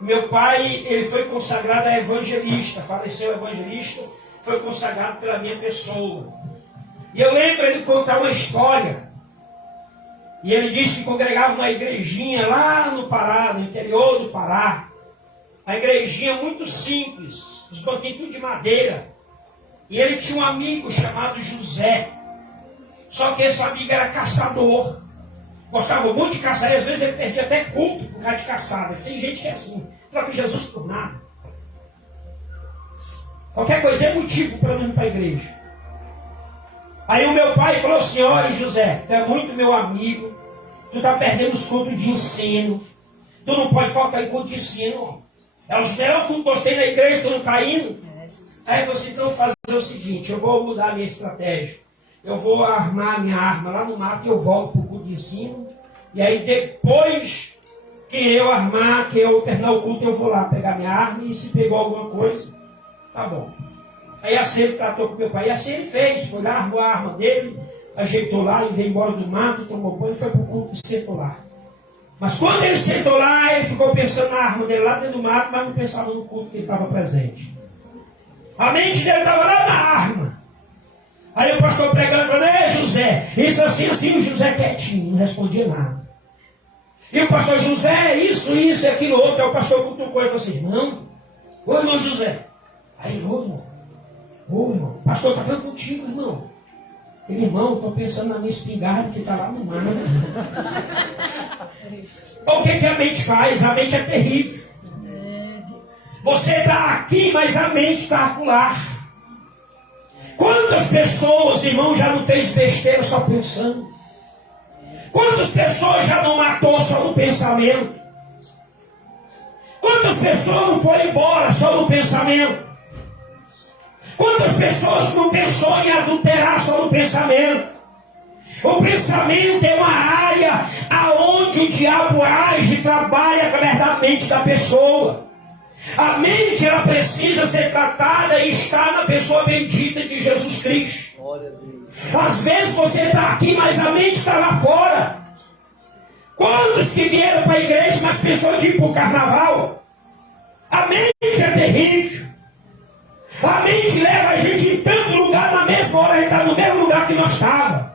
Meu pai, ele foi consagrado a evangelista, faleceu evangelista, foi consagrado pela minha pessoa. E eu lembro ele contar uma história. E ele disse que congregava numa igrejinha lá no Pará, no interior do Pará. A igrejinha muito simples, os banquinhos tudo de madeira. E ele tinha um amigo chamado José. Só que esse amigo era caçador. Gostava muito de caçar, e às vezes ele perdia até culto por causa de caçada. Tem gente que é assim, troca Jesus por nada. Qualquer coisa é motivo para não ir para a igreja. Aí o meu pai falou assim, olha José, tu é muito meu amigo, tu está perdendo os cultos de ensino, tu não pode faltar em culto de ensino. É os meus cultos que gostei na igreja, tu não está indo. Aí você então vou fazer o seguinte, eu vou mudar a minha estratégia. Eu vou armar a minha arma lá no mato e eu volto para o culto de ensino. E aí depois que eu armar, que eu terminar o culto, eu vou lá pegar minha arma e se pegou alguma coisa, tá bom. Aí assim ele tratou com meu pai. E assim ele fez, foi lá, armou a arma dele, ajeitou lá e veio embora do mato, tomou banho e foi para o culto e sentou lá. Mas quando ele sentou lá, ele ficou pensando na arma dele lá dentro do mato, mas não pensava no culto que ele estava presente. A mente dele estava lá na arma. Aí o pastor pregando, falando, José, isso assim, o José quietinho, não respondia nada. E o pastor, José, isso e aquilo outro. Aí o pastor cutucou e falou assim, irmão, ô irmão José. Aí, ô irmão, o pastor está falando contigo, irmão. Ele, irmão, estou pensando na minha espingarda que está lá no mar. O que a mente faz? A mente é terrível. Você está aqui, mas a mente está acolá. Quantas pessoas, irmão, já não fez besteira só pensando? Quantas pessoas já não matou só no pensamento? Quantas pessoas não foram embora só no pensamento? Quantas pessoas não pensou em adulterar só no pensamento? O pensamento é uma área aonde o diabo age e trabalha através da mente da pessoa. A mente, ela precisa ser tratada e está na pessoa bendita de Jesus Cristo. Às vezes você está aqui, mas a mente está lá fora. Quantos que vieram para a igreja, mas pensou de ir para o carnaval? A mente é terrível. A mente leva a gente em tanto lugar, na mesma hora a gente está no mesmo lugar que nós estávamos.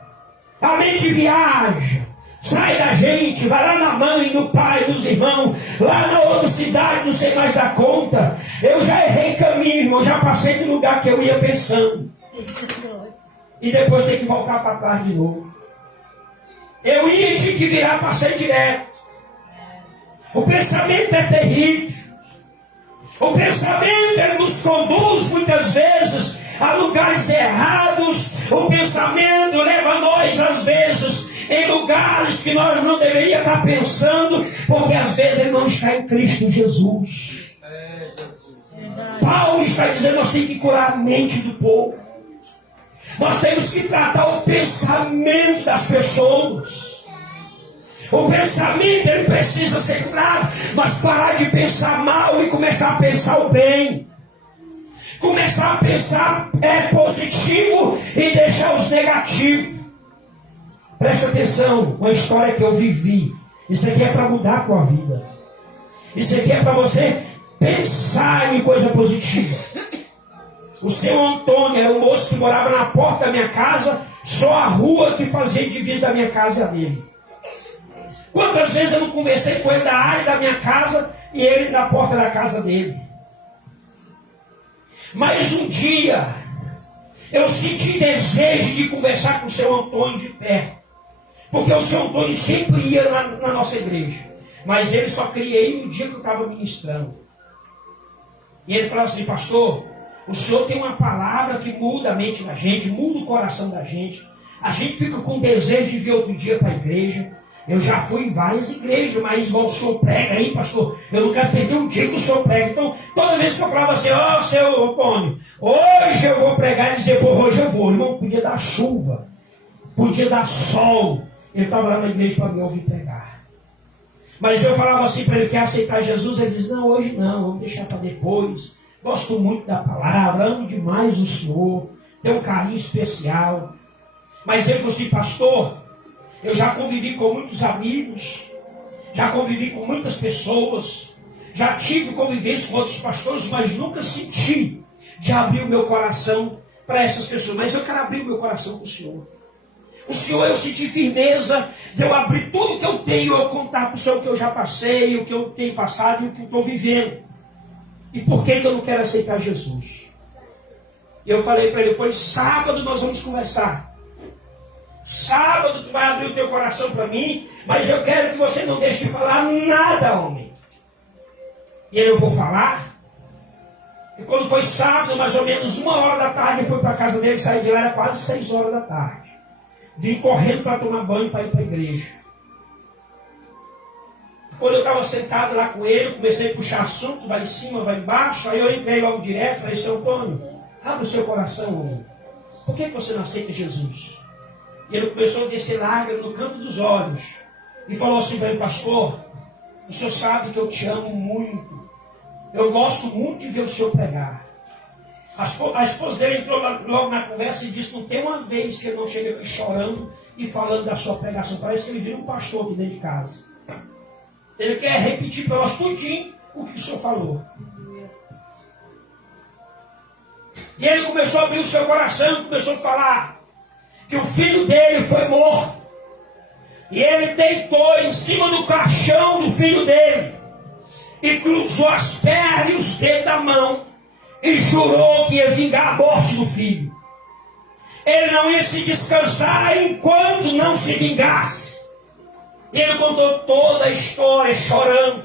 A mente viaja. Sai da gente, vai lá na mãe, no pai, nos irmãos, lá na outra cidade, não sei mais dar conta. Eu já errei caminho, irmão, já passei do lugar que eu ia pensando. E depois tem que voltar para trás de novo. Eu ia e tinha que virar, passei direto. O pensamento é terrível. O pensamento ele nos conduz muitas vezes a lugares errados. O pensamento leva nós às vezes em lugares que nós não deveríamos estar pensando, porque às vezes ele não está em Cristo Jesus. Paulo está dizendo que nós temos que curar a mente do povo. Nós temos que tratar o pensamento das pessoas. O pensamento ele precisa ser curado, mas parar de pensar mal e começar a pensar o bem. Começar a pensar positivo e deixar os negativos. Preste atenção, uma história que eu vivi. Isso aqui é para mudar a tua vida. Isso aqui é para você pensar em coisa positiva. O seu Antônio era um moço que morava na porta da minha casa, só a rua que fazia divisa da minha casa e a dele. Quantas vezes eu não conversei com ele da área da minha casa e ele da porta da casa dele. Mas um dia eu senti desejo de conversar com o seu Antônio de perto. Porque o seu Antônio sempre ia na nossa igreja. Mas ele só queria ir no dia que eu estava ministrando. E ele falou assim: pastor, o senhor tem uma palavra que muda a mente da gente, muda o coração da gente. A gente fica com desejo de vir outro dia para a igreja. Eu já fui em várias igrejas, mas igual o senhor prega aí, pastor, eu não quero perder um dia que o senhor prega. Então, toda vez que eu falava assim: ó, seu Antônio, hoje eu vou pregar, e dizer: pô, hoje eu vou. Irmão, podia dar chuva, podia dar sol. Ele estava lá na igreja para me ouvir pregar. Mas eu falava assim para ele: quer aceitar Jesus? Ele diz: não, hoje não, vamos deixar para depois. Gosto muito da palavra, amo demais o Senhor, tenho um carinho especial. Mas ele falou assim: pastor, eu já convivi com muitos amigos, já convivi com muitas pessoas, já tive convivência com outros pastores, mas nunca senti de abrir o meu coração para essas pessoas. Mas eu quero abrir o meu coração para o Senhor. O Senhor, eu senti firmeza de eu abrir tudo que eu tenho, eu contar para o Senhor o que eu já passei, o que eu tenho passado e o que eu estou vivendo. E por que eu não quero aceitar Jesus? Eu falei para ele: depois sábado nós vamos conversar. Sábado tu vai abrir o teu coração para mim, mas eu quero que você não deixe de falar nada, homem. E aí eu vou falar. E quando foi sábado, mais ou menos 1h da tarde, eu fui para a casa dele, saí de lá, era quase 6h da tarde. Vim correndo para tomar banho para ir para a igreja. Quando eu estava sentado lá com ele, eu comecei a puxar assunto, vai em cima, vai embaixo. Aí eu entrei logo direto, falei: seu Antônio, abre o seu coração, homem. Por que você não aceita Jesus? E ele começou a descer lágrimas no canto dos olhos. E falou assim para mim: pastor, o senhor sabe que eu te amo muito. Eu gosto muito de ver o senhor pregar. A esposa dele entrou logo na conversa e disse: não tem uma vez que ele não chega aqui chorando e falando da sua pregação. Parece que ele vira um pastor aqui dentro de casa. Ele quer repetir para nós tudinho o que o senhor falou. E ele começou a abrir o seu coração, começou a falar que o filho dele foi morto. E ele deitou em cima do caixão do filho dele e cruzou as pernas e os dedos da mão e jurou que ia vingar a morte do filho. Ele não ia se descansar enquanto não se vingasse. E ele contou toda a história chorando.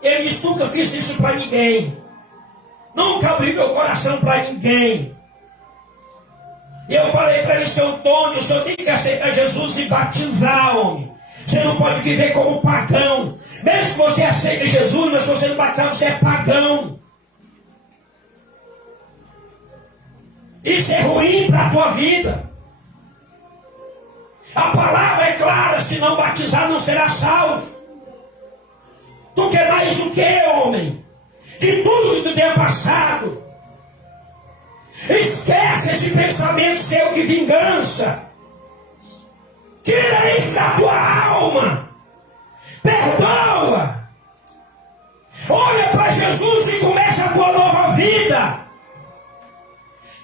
Ele disse: nunca fiz isso para ninguém. Nunca abri meu coração para ninguém. E eu falei para ele: seu Antônio, o senhor tem que aceitar Jesus e batizar, homem. Você não pode viver como pagão. Mesmo que você aceite Jesus, mas se você não batizar, você é pagão. Isso é ruim para a tua vida. A palavra é clara: se não batizar não será salvo. Tu quer mais o que, homem? De tudo que tu tenha passado. Esquece esse pensamento seu de vingança. Tira isso da tua alma. Perdoa. Olha para Jesus e começa a tua nova vida.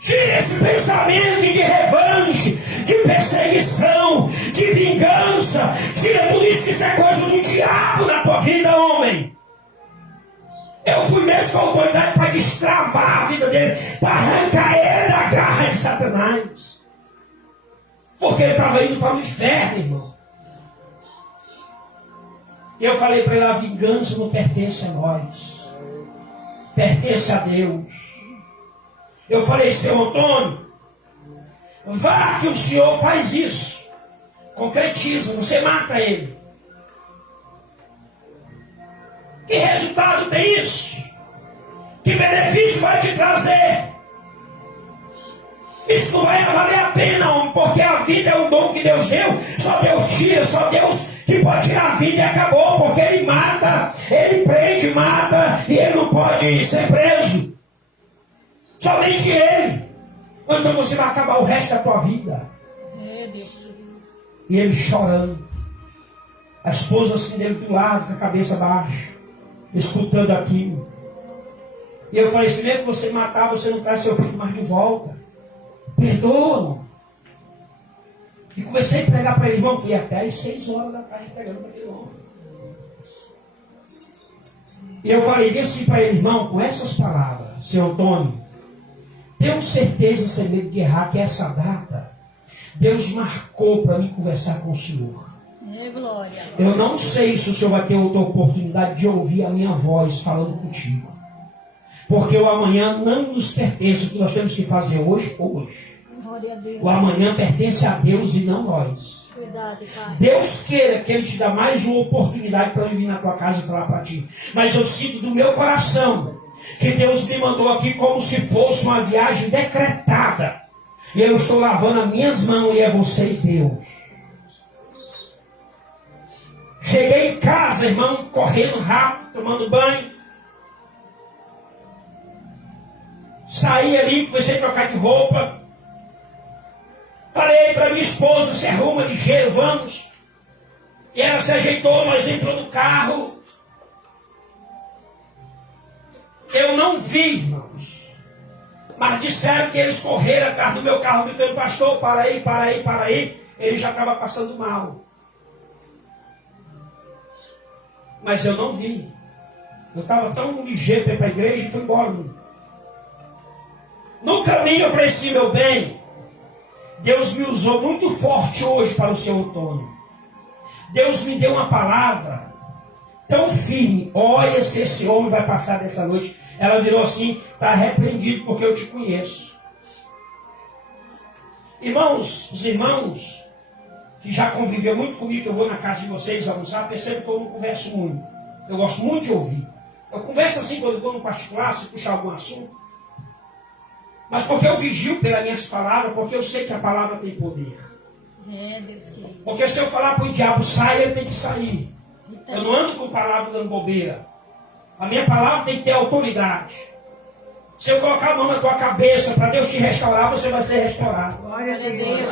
Tira esse pensamento de revanche, de perseguição, de vingança. Tira tudo isso, que isso é coisa do diabo na tua vida, homem. Eu fui mesmo com a autoridade para destravar a vida dele, para arrancar ele da garra de Satanás. Porque ele estava indo para o inferno, irmão. E eu falei para ele: a vingança não pertence a nós, pertence a Deus. Eu falei: seu Antônio, vá que o senhor faz isso, concretiza, você mata ele. Que resultado tem isso? Que benefício vai te trazer? Isso não vai valer a pena, homem, porque a vida é um dom que Deus deu. Só Deus tira, só Deus que pode tirar a vida e acabou. Porque Ele mata, Ele prende, mata, e Ele não pode ser preso. Somente Ele. Então você vai acabar o resto da tua vida. Deus. E ele chorando. A esposa assim dele do lado, com a cabeça baixa, escutando aquilo. E eu falei, se mesmo que você matar, você não traz seu filho mais de volta. Perdoa. E comecei a pregar para ele, irmão, fui até às 6 horas da tarde pregando para aquele homem. E eu falei bem assim para ele, irmão, com essas palavras, seu Antônio, tenho certeza, sem medo de errar, que essa data, Deus marcou para mim conversar com o Senhor. Glória. Eu não sei se o Senhor vai ter outra oportunidade de ouvir a minha voz falando contigo. Porque o amanhã não nos pertence. O que nós temos que fazer hoje. Glória a Deus. O amanhã pertence a Deus e não nós. Verdade, Pai. Deus queira que Ele te dê mais uma oportunidade para eu vir na tua casa e falar para ti. Mas eu sinto do meu coração que Deus me mandou aqui como se fosse uma viagem decretada. E eu estou lavando as minhas mãos e é você e Deus. Cheguei em casa, irmão, correndo rápido, tomando banho. Saí ali, comecei a trocar de roupa. Falei para minha esposa, se arruma ligeiro, vamos. E ela se ajeitou, nós entramos no carro. Eu não vi, irmãos. Mas disseram que eles correram atrás do meu carro, gritando, pastor, para aí, para aí, para aí. Ele já estava passando mal. Mas eu não vi. Eu estava tão ligeiro para ir para a igreja e fui embora. No caminho eu falei assim, meu bem, Deus me usou muito forte hoje para o seu Antônio. Deus me deu uma palavra tão firme. Olha se esse homem vai passar dessa noite. Ela virou assim, está repreendido porque eu te conheço. Irmãos, os irmãos que já conviveu muito comigo, que eu vou na casa de vocês almoçar, percebem que eu não converso muito. Eu gosto muito de ouvir. Eu converso assim quando eu estou no particular, se puxar algum assunto. Mas porque eu vigio pelas minhas palavras, porque eu sei que a palavra tem poder. Deus querido. Porque se eu falar para o diabo sair, ele tem que sair. Então, Eu não ando com palavra dando bobeira. A minha palavra tem que ter autoridade. Se eu colocar a mão na tua cabeça para Deus te restaurar, você vai ser restaurado. glória a Deus.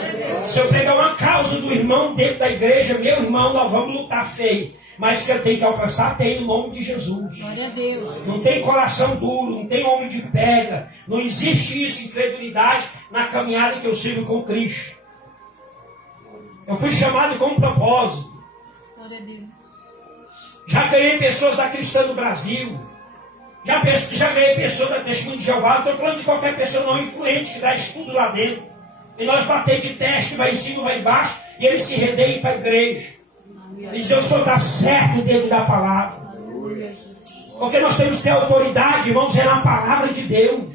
Se eu pegar uma causa do irmão dentro da igreja, meu irmão, nós vamos lutar feio. Mas que eu tenho que alcançar, tem no nome de Jesus. Glória a Deus. Não tem coração duro, não tem homem de pedra. Não existe isso, incredulidade, na caminhada que eu sigo com Cristo. Eu fui chamado com um propósito. Glória a Deus. Já ganhei pessoas da Cristã do Brasil. Já ganhei pessoas da Testemunho de Jeová. Não estou falando de qualquer pessoa não influente que dá estudo lá dentro. E nós batemos de teste, vai em cima, vai embaixo. E eles se rendem e ir para a igreja. E dizer, o senhor está certo dentro da palavra. Porque nós temos que ter autoridade, irmãos, é na palavra de Deus.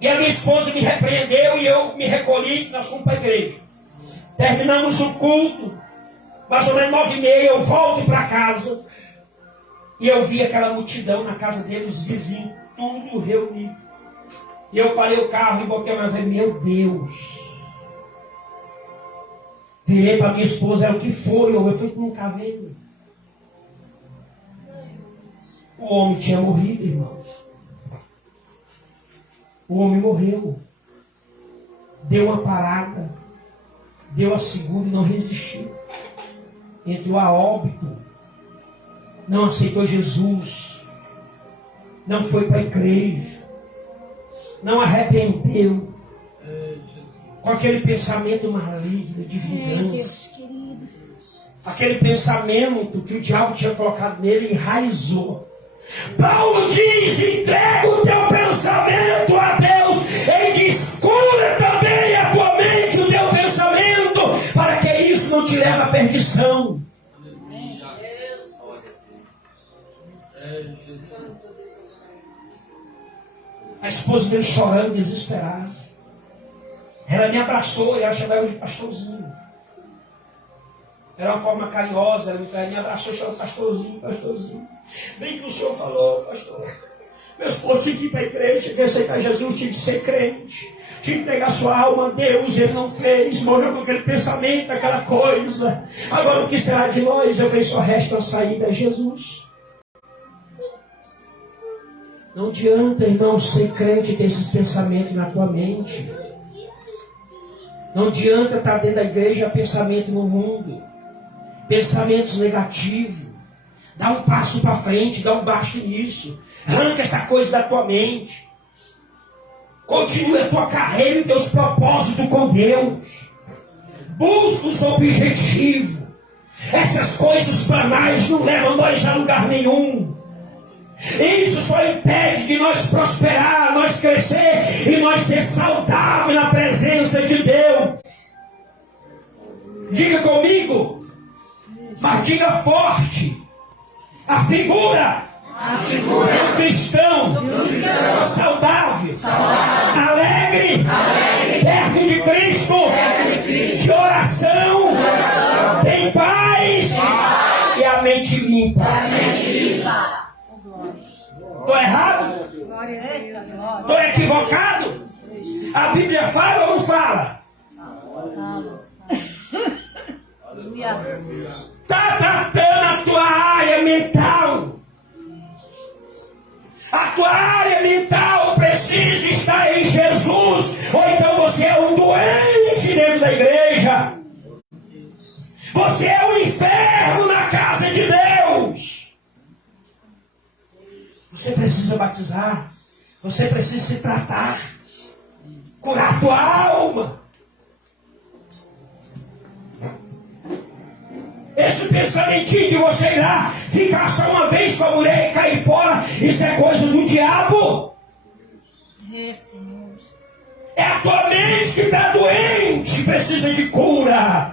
E a minha esposa me repreendeu e eu me recolhi, nós fomos para a igreja. Terminamos o culto, mais ou menos 9h30, eu volto para casa. E eu vi aquela multidão na casa deles, os vizinhos, tudo reunido. E eu parei o carro e botei uma vez, meu Deus. Virei para minha esposa, era o que foi? Eu fui com um cavalo. O homem tinha morrido, irmãos. O homem morreu. Deu uma parada. Deu a segunda e não resistiu. Entrou a óbito. Não aceitou Jesus. Não foi para a igreja. Não arrependeu. Com aquele pensamento maligno de vingança. Deus querido. Aquele pensamento que o diabo tinha colocado nele enraizou. Paulo diz, entrega o teu pensamento a Deus. Ele diz, cura também a tua mente, o teu pensamento, para que isso não te leve à perdição. A esposa dele chorando, desesperada. Ela me abraçou e ela chamava eu de pastorzinho. Era uma forma carinhosa, ela me abraçou e chamou pastorzinho, pastorzinho. Bem que o senhor falou, pastor. Meu esposo tinha que ir para a igreja, tinha que aceitar Jesus, tinha que ser crente, tinha que pegar sua alma a Deus, ele não fez, morreu com aquele pensamento, aquela coisa. Agora o que será de nós? Eu vejo só resta a saída, é Jesus. Não adianta, irmão, ser crente e ter esses pensamentos na tua mente. Não adianta estar dentro da igreja pensamento no mundo, pensamentos negativos. Dá um passo para frente, dá um baixo nisso. Arranca essa coisa da tua mente. Continue a tua carreira e teus propósitos com Deus. Busca os objetivos. Essas coisas banais não levam nós a lugar nenhum. Isso só impede de nós prosperar, nós crescer e nós ser saudáveis na presença de Deus. Diga comigo, mas diga forte. A figura do cristão, saudável, alegre, perto de Cristo, de oração, tem paz e a mente limpa. Estou errado? Estou equivocado? A Bíblia fala ou não fala? Está tratando a tua área mental. A tua área mental precisa estar em Jesus. Ou então você é um doente dentro da igreja. Você é um enfermo na casa de Deus. Você precisa batizar. Você precisa se tratar. Curar a tua alma. Esse pensamentinho de você ir lá, ficar só uma vez com a mulher e cair fora, isso é coisa do diabo. É, Senhor. É a tua mente que está doente, precisa de cura.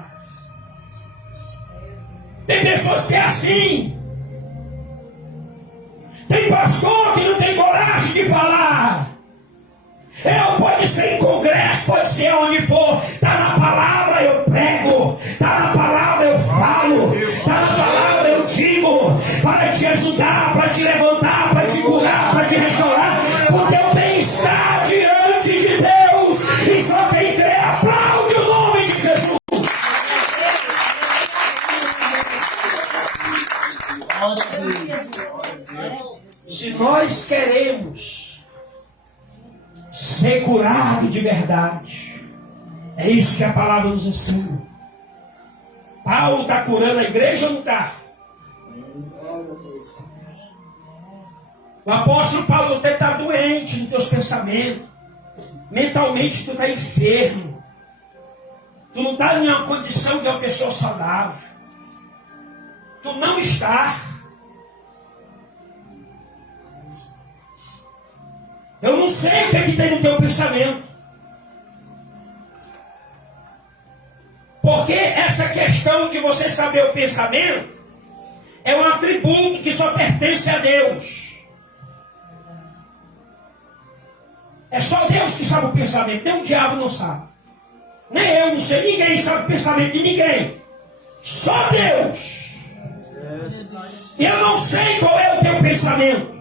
Tem pessoas que é assim. Tem pastor que não tem coragem de falar. Pode ser em congresso, pode ser onde for. Está na palavra, eu prego. Está na palavra, eu falo. Está na palavra, eu digo. Para te ajudar, para te levantar, para te curar, para te restaurar. O teu bem-estar diante de Deus. E só quem crê, aplaude o nome de Jesus. Se nós queremos ser curado de verdade, é isso que a palavra nos ensina. Paulo está curando a igreja ou não está? O apóstolo Paulo até está doente nos teus pensamentos. Mentalmente tu está enfermo. Tu não está em uma condição de uma pessoa saudável. Tu não está. Eu não sei o que é que tem no teu pensamento. Porque essa questão de você saber o pensamento é um atributo que só pertence a Deus. É só Deus que sabe o pensamento, nem o diabo não sabe. Nem eu não sei, ninguém sabe o pensamento de ninguém. Só Deus. E eu não sei qual é o teu pensamento.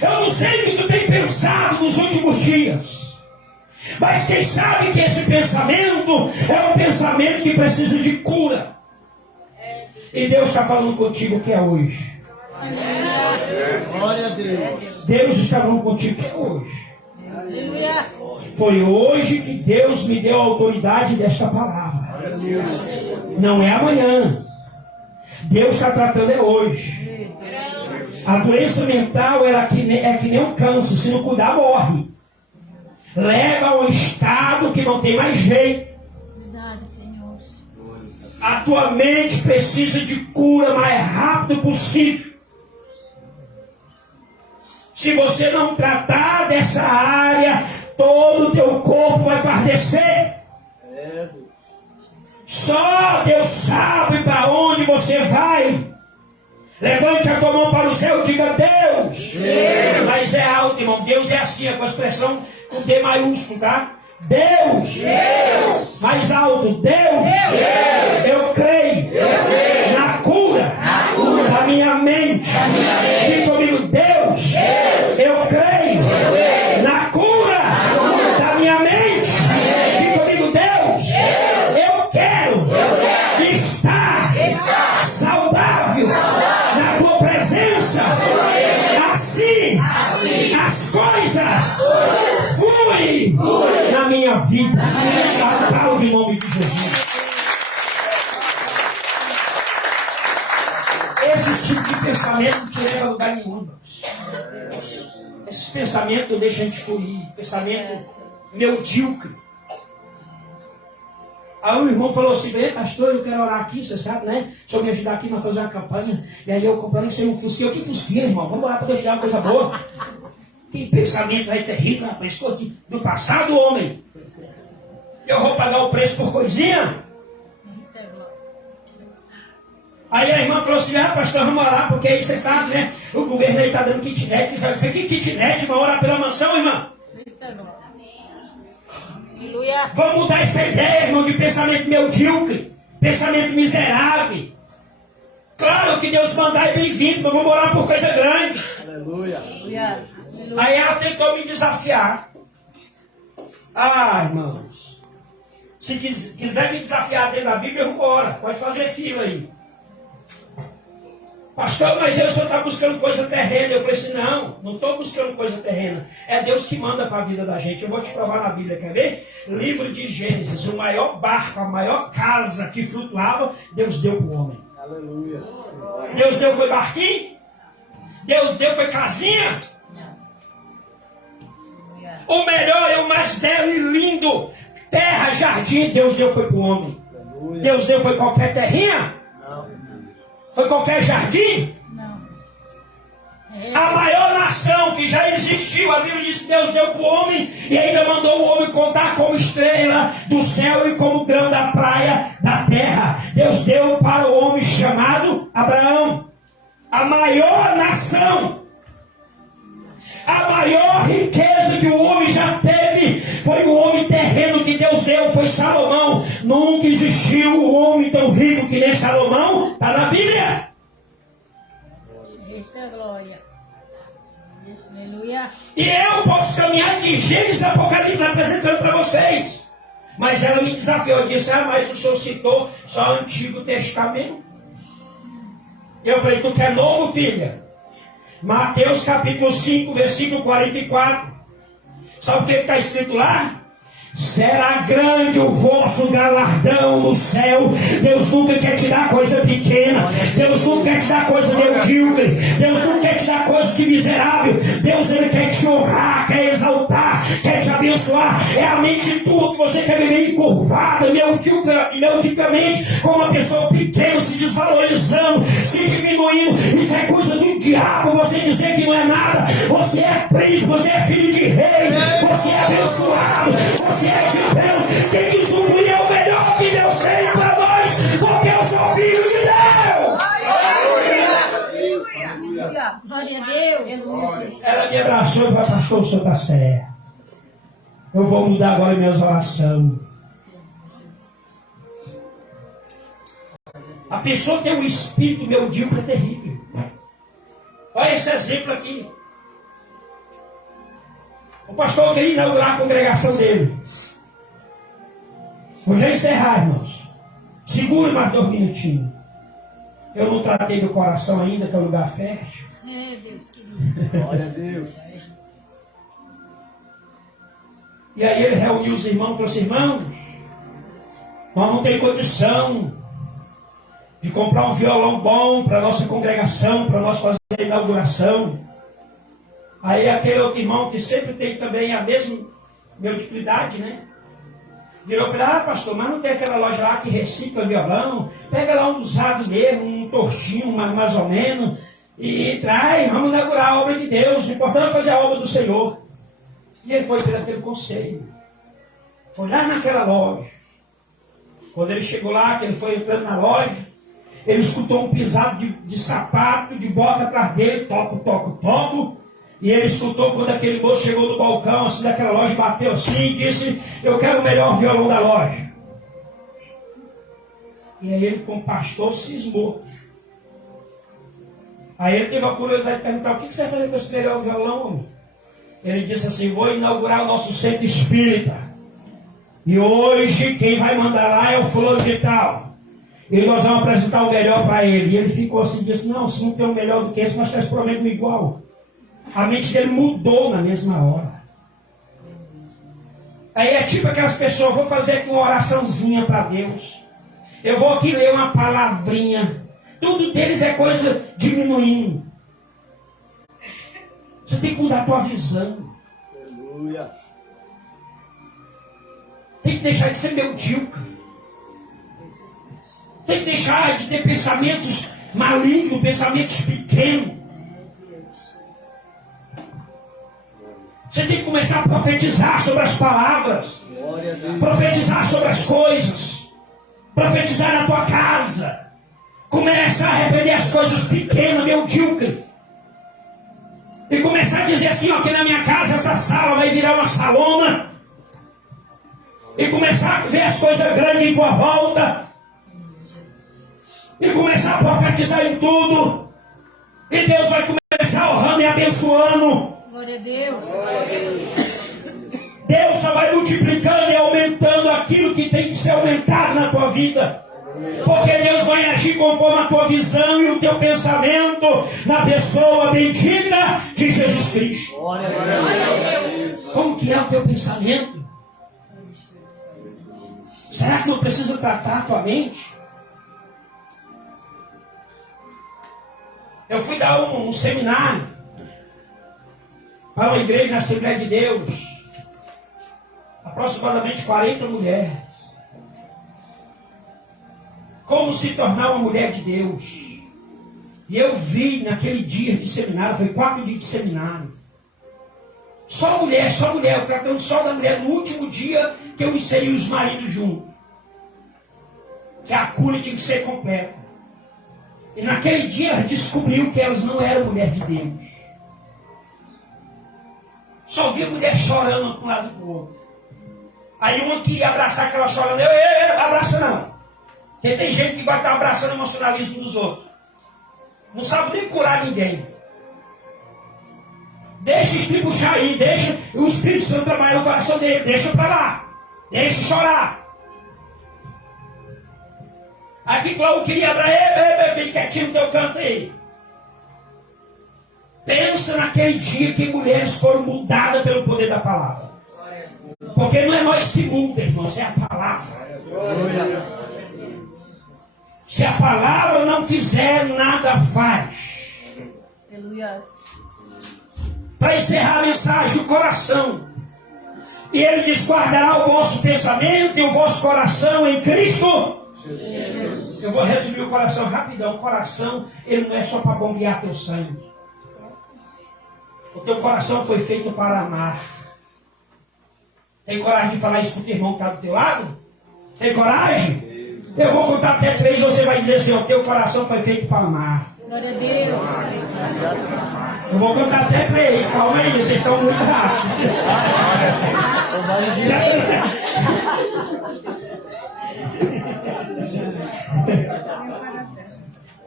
Eu não sei o que tu tem pensado nos últimos dias. Mas quem sabe que esse pensamento é um pensamento que precisa de cura. E Deus está falando contigo que é hoje. Glória a Deus. Deus está falando contigo que é hoje. Foi hoje que Deus me deu a autoridade desta palavra. Não é amanhã. Deus está tratando é hoje. A doença mental é que nem um câncer. Se não cuidar, morre. Leva a um estado que não tem mais jeito. Verdade, Senhor. A tua mente precisa de cura o mais rápido possível. Se você não tratar dessa área, todo o teu corpo vai padecer. Só Deus sabe para onde você vai. Levante a tua mão para o céu e diga Deus. Deus. Mas é alto, irmão. Deus é assim, é com a expressão com D maiúsculo, tá? Deus. Deus. Mais alto. Deus. Deus. Eu creio na cura da minha mente. Diga comigo, Deus. Eu creio As coisas fluem na minha vida. Aplaude em nome de Jesus. Esse tipo de pensamento não te leva a lugar nenhum, irmãos. Esse pensamento deixa a gente fluir. Pensamento medíocre. Aí o irmão falou assim, pastor, eu quero orar aqui, você sabe, né? Se eu me ajudar aqui, nós fazer uma campanha. E aí eu comprando isso aí, um fusquinha. Que fusquinha, irmão? Vamos orar para Deus te dar uma coisa boa. Que pensamento aí terrível, rapaz. Escute, do passado, homem. Eu vou pagar o preço por coisinha? Aí a irmã falou assim, pastor, vamos orar, porque aí você sabe, né? O governo aí está dando kitnet. Que kitnet, irmão? Orar pela mansão, irmã? Vamos mudar essa ideia, irmão, de pensamento medíocre, pensamento miserável. Claro que Deus mandar é bem-vindo, mas vamos orar por coisa grande. Aleluia. Aí ela tentou me desafiar. Irmãos, se quiser me desafiar dentro da Bíblia, vamos embora. Pode fazer fila aí. Pastor, mas eu só está buscando coisa terrena. Eu falei assim, não estou buscando coisa terrena. É Deus que manda para a vida da gente. Eu vou te provar na Bíblia, quer ver? Livro de Gênesis, o maior barco, a maior casa que flutuava, Deus deu para o homem. Aleluia. Deus deu foi barquinho? Deus deu foi casinha? O melhor e o mais belo e lindo, terra, jardim, Deus deu foi para o homem. Aleluia. Deus deu foi qualquer terrinha? Não. Foi qualquer jardim? Não. A maior nação que já existiu, a Bíblia diz que Deus deu para o homem e ainda mandou o homem contar como estrela do céu e como grão da praia da terra. Deus deu para o homem chamado Abraão. A maior nação, a maior riqueza que o homem já teve foi o homem terreno que Deus deu, foi Salomão. Nunca existiu um homem tão rico que nem Salomão. Está na Bíblia. Eita glória. Aleluia. E eu posso caminhar de Gênesis e Apocalipse apresentando para vocês. Mas ela me desafiou e disse, mas o senhor citou só o Antigo Testamento. E eu falei, tu quer novo, filha? Mateus capítulo 5, versículo 44. Sabe o que está escrito lá? Será grande o vosso galardão no céu. Deus nunca quer te dar coisa pequena. Deus nunca quer te dar coisa medíocre. Deus nunca quer te dar coisa de miserável. Deus, Ele quer te honrar, quer exaltar, quer te abençoar. É a mente tua que você quer viver encurvada, medicamente, como uma pessoa pequena, se desvalorizando, se diminuindo. Isso é coisa do diabo. Você dizer que não é nada. Você é príncipe, você é filho de rei, você é abençoado, você é de Deus. Quem usufruir é o melhor que Deus tem para nós, porque eu sou filho de Deus. Glória a Deus. Ela me abraçou e falou, pastor, o senhor está certo. Eu vou mudar agora minhas orações. A pessoa tem um espírito medíocre terrível. Olha esse exemplo aqui. O pastor queria inaugurar a congregação dele. Vou já encerrar, irmãos. Segure mais 2 minutinhos. Eu não tratei do coração ainda, que é o lugar fértil. É Deus querido. Glória a Deus. E aí ele reuniu os irmãos e falou assim, irmãos, nós não temos condição de comprar um violão bom para a nossa congregação, para nós fazer a inauguração. Aí aquele outro irmão que sempre tem também a mesma mediocridade, né? Virou para ele, pastor, mas não tem aquela loja lá que recicla violão? Pega lá um usado mesmo, um tortinho, mais ou menos, e traz, vamos inaugurar a obra de Deus. O importante é fazer a obra do Senhor. E ele foi pelo aquele conselho. Foi lá naquela loja. Quando ele chegou lá, que ele foi entrando na loja, ele escutou um pisado de sapato, de bota atrás dele, toco, toco, toco. E ele escutou quando aquele moço chegou no balcão assim daquela loja, bateu assim e disse, eu quero o melhor violão da loja. E aí ele, como pastor, cismou. Aí ele teve a curiosidade de perguntar, o que você vai fazer com esse melhor violão, homem? Ele disse assim, vou inaugurar o nosso centro espírita. E hoje quem vai mandar lá é o fulano de tal. E nós vamos apresentar o melhor para ele. E ele ficou assim, disse, não, se não tem o melhor do que esse, nós estamos prometendo igual. A mente dele mudou na mesma hora. Aí é tipo aquelas pessoas, vou fazer aqui uma oraçãozinha para Deus. Eu vou aqui ler uma palavrinha. Tudo deles é coisa diminuindo. Você tem que mudar a tua visão. Aleluia. Tem que deixar de ser medíocre. Tem que deixar de ter pensamentos malignos, pensamentos pequenos. Você tem que começar a profetizar sobre as palavras. Profetizar sobre as coisas. Profetizar na tua casa. Começa a arrepender as coisas pequenas, medíocres. E começar a dizer assim, ó, que na minha casa essa sala vai virar uma salona. E começar a ver as coisas grandes em tua volta. E começar a profetizar em tudo. E Deus vai começar honrando e abençoando. Glória a Deus. Deus só vai multiplicando e aumentando aquilo que tem que ser aumentado na tua vida. Porque Deus vai agir conforme a tua visão e o teu pensamento na pessoa bendita de Jesus Cristo. Como que é o teu pensamento? Será que não precisa tratar a tua mente? Eu fui dar um seminário para uma igreja na Assembleia de Deus. Aproximadamente 40 mulheres. Como se tornar uma mulher de Deus. E eu vi naquele dia de seminário, foi 4 dias de seminário. Só mulher, eu tratando só da mulher no último dia que eu inseri os maridos juntos. Que a cura tinha que ser completa. E naquele dia descobriu que elas não eram mulher de Deus. Só via mulher chorando para um lado e para o outro. Aí uma queria abraçar aquela chorando, eu abraça não. Porque tem gente que vai estar abraçando o emocionalismo dos outros. Não sabe nem curar ninguém. Deixa estribuchar aí, deixa o Espírito Santo trabalhar no coração dele, deixa para lá. Deixa chorar. Aqui Cláudio queria abraçar, fique quietinho no teu canto aí. Pensa naquele dia que mulheres foram mudadas pelo poder da palavra. Porque não é nós que muda, irmãos, é a palavra. Se a palavra não fizer, nada faz. Para encerrar a mensagem, o coração. E ele diz, guardará o vosso pensamento e o vosso coração em Cristo. Eu vou resumir o coração rapidão. O coração, ele não é só para bombear teu sangue. O teu coração foi feito para amar. Tem coragem de falar isso para o teu irmão que está do teu lado? Tem coragem? Eu vou contar até 3 e você vai dizer assim, o teu coração foi feito para amar. Glória a Deus. Eu vou contar até 3, calma aí, vocês estão muito rápidos.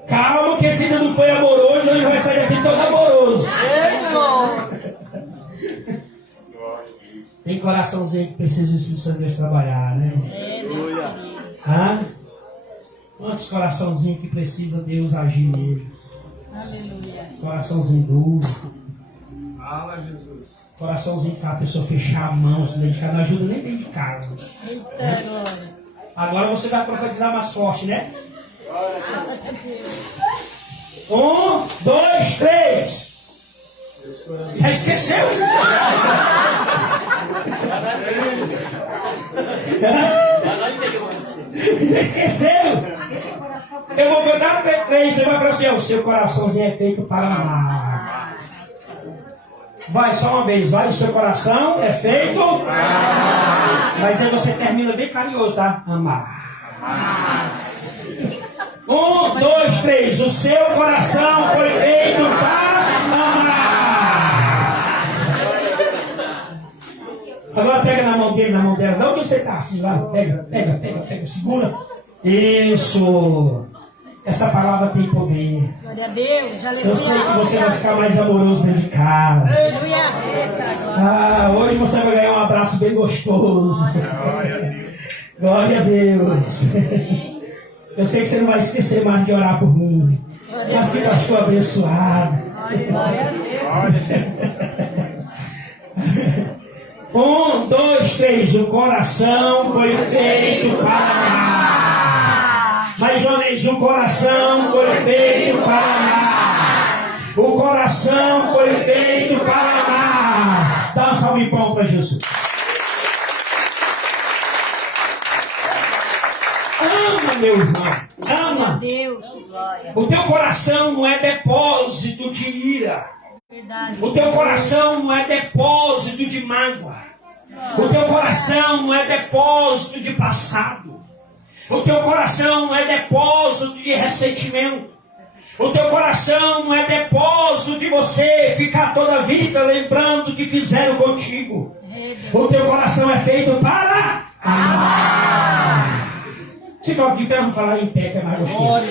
Calma, que se não foi amoroso, ele vai sair daqui todo amoroso. Tem coraçãozinho que precisa do Espírito Santo de Deus trabalhar, né? Hã? Quantos coraçãozinhos que precisa Deus agir nele? Aleluia. Coraçãozinho duro. Fala, Jesus. Coraçãozinho que faz a pessoa fechar a mão, se dedicar, não ajuda nem dentro de casa. Eita, glória. Agora você vai profetizar mais forte, né? 1, 2, 3. Já esqueceu? Já esqueceu? Eu vou contar para 3. Você vai falar assim: o seu coraçãozinho é feito para amar. Vai, só uma vez, vai. O seu coração é feito. Mas aí você termina bem carinhoso, tá? Amar. 1, 2, 3. O seu coração foi feito para amar. Agora pega na mão dele, na mão dela. Não, onde você está assim lá? Pega, segura. Isso. Essa palavra tem poder. Glória a Deus. Eu sei que você vai ficar mais amoroso dentro de casa. Aleluia. Hoje você vai ganhar um abraço bem gostoso. Glória a Deus. Eu sei que você não vai esquecer mais de orar por mim. Mas que pastor abençoado. Um, dois, três. O coração foi feito para amar. Mais uma vez, o coração foi feito para amar. O coração foi feito para amar. Dá um salve de palmas para Jesus. Ama, meu irmão. Ama. Deus. O teu coração não é depósito de ira. Verdade. O teu coração não é depósito de mágoa. O teu coração não é depósito de passado. O teu coração não é depósito de ressentimento. O teu coração não é depósito de você ficar toda a vida lembrando o que fizeram contigo. O teu coração é feito para amar. Se coloque de pé, vamos falar em pé, que é mais gostoso.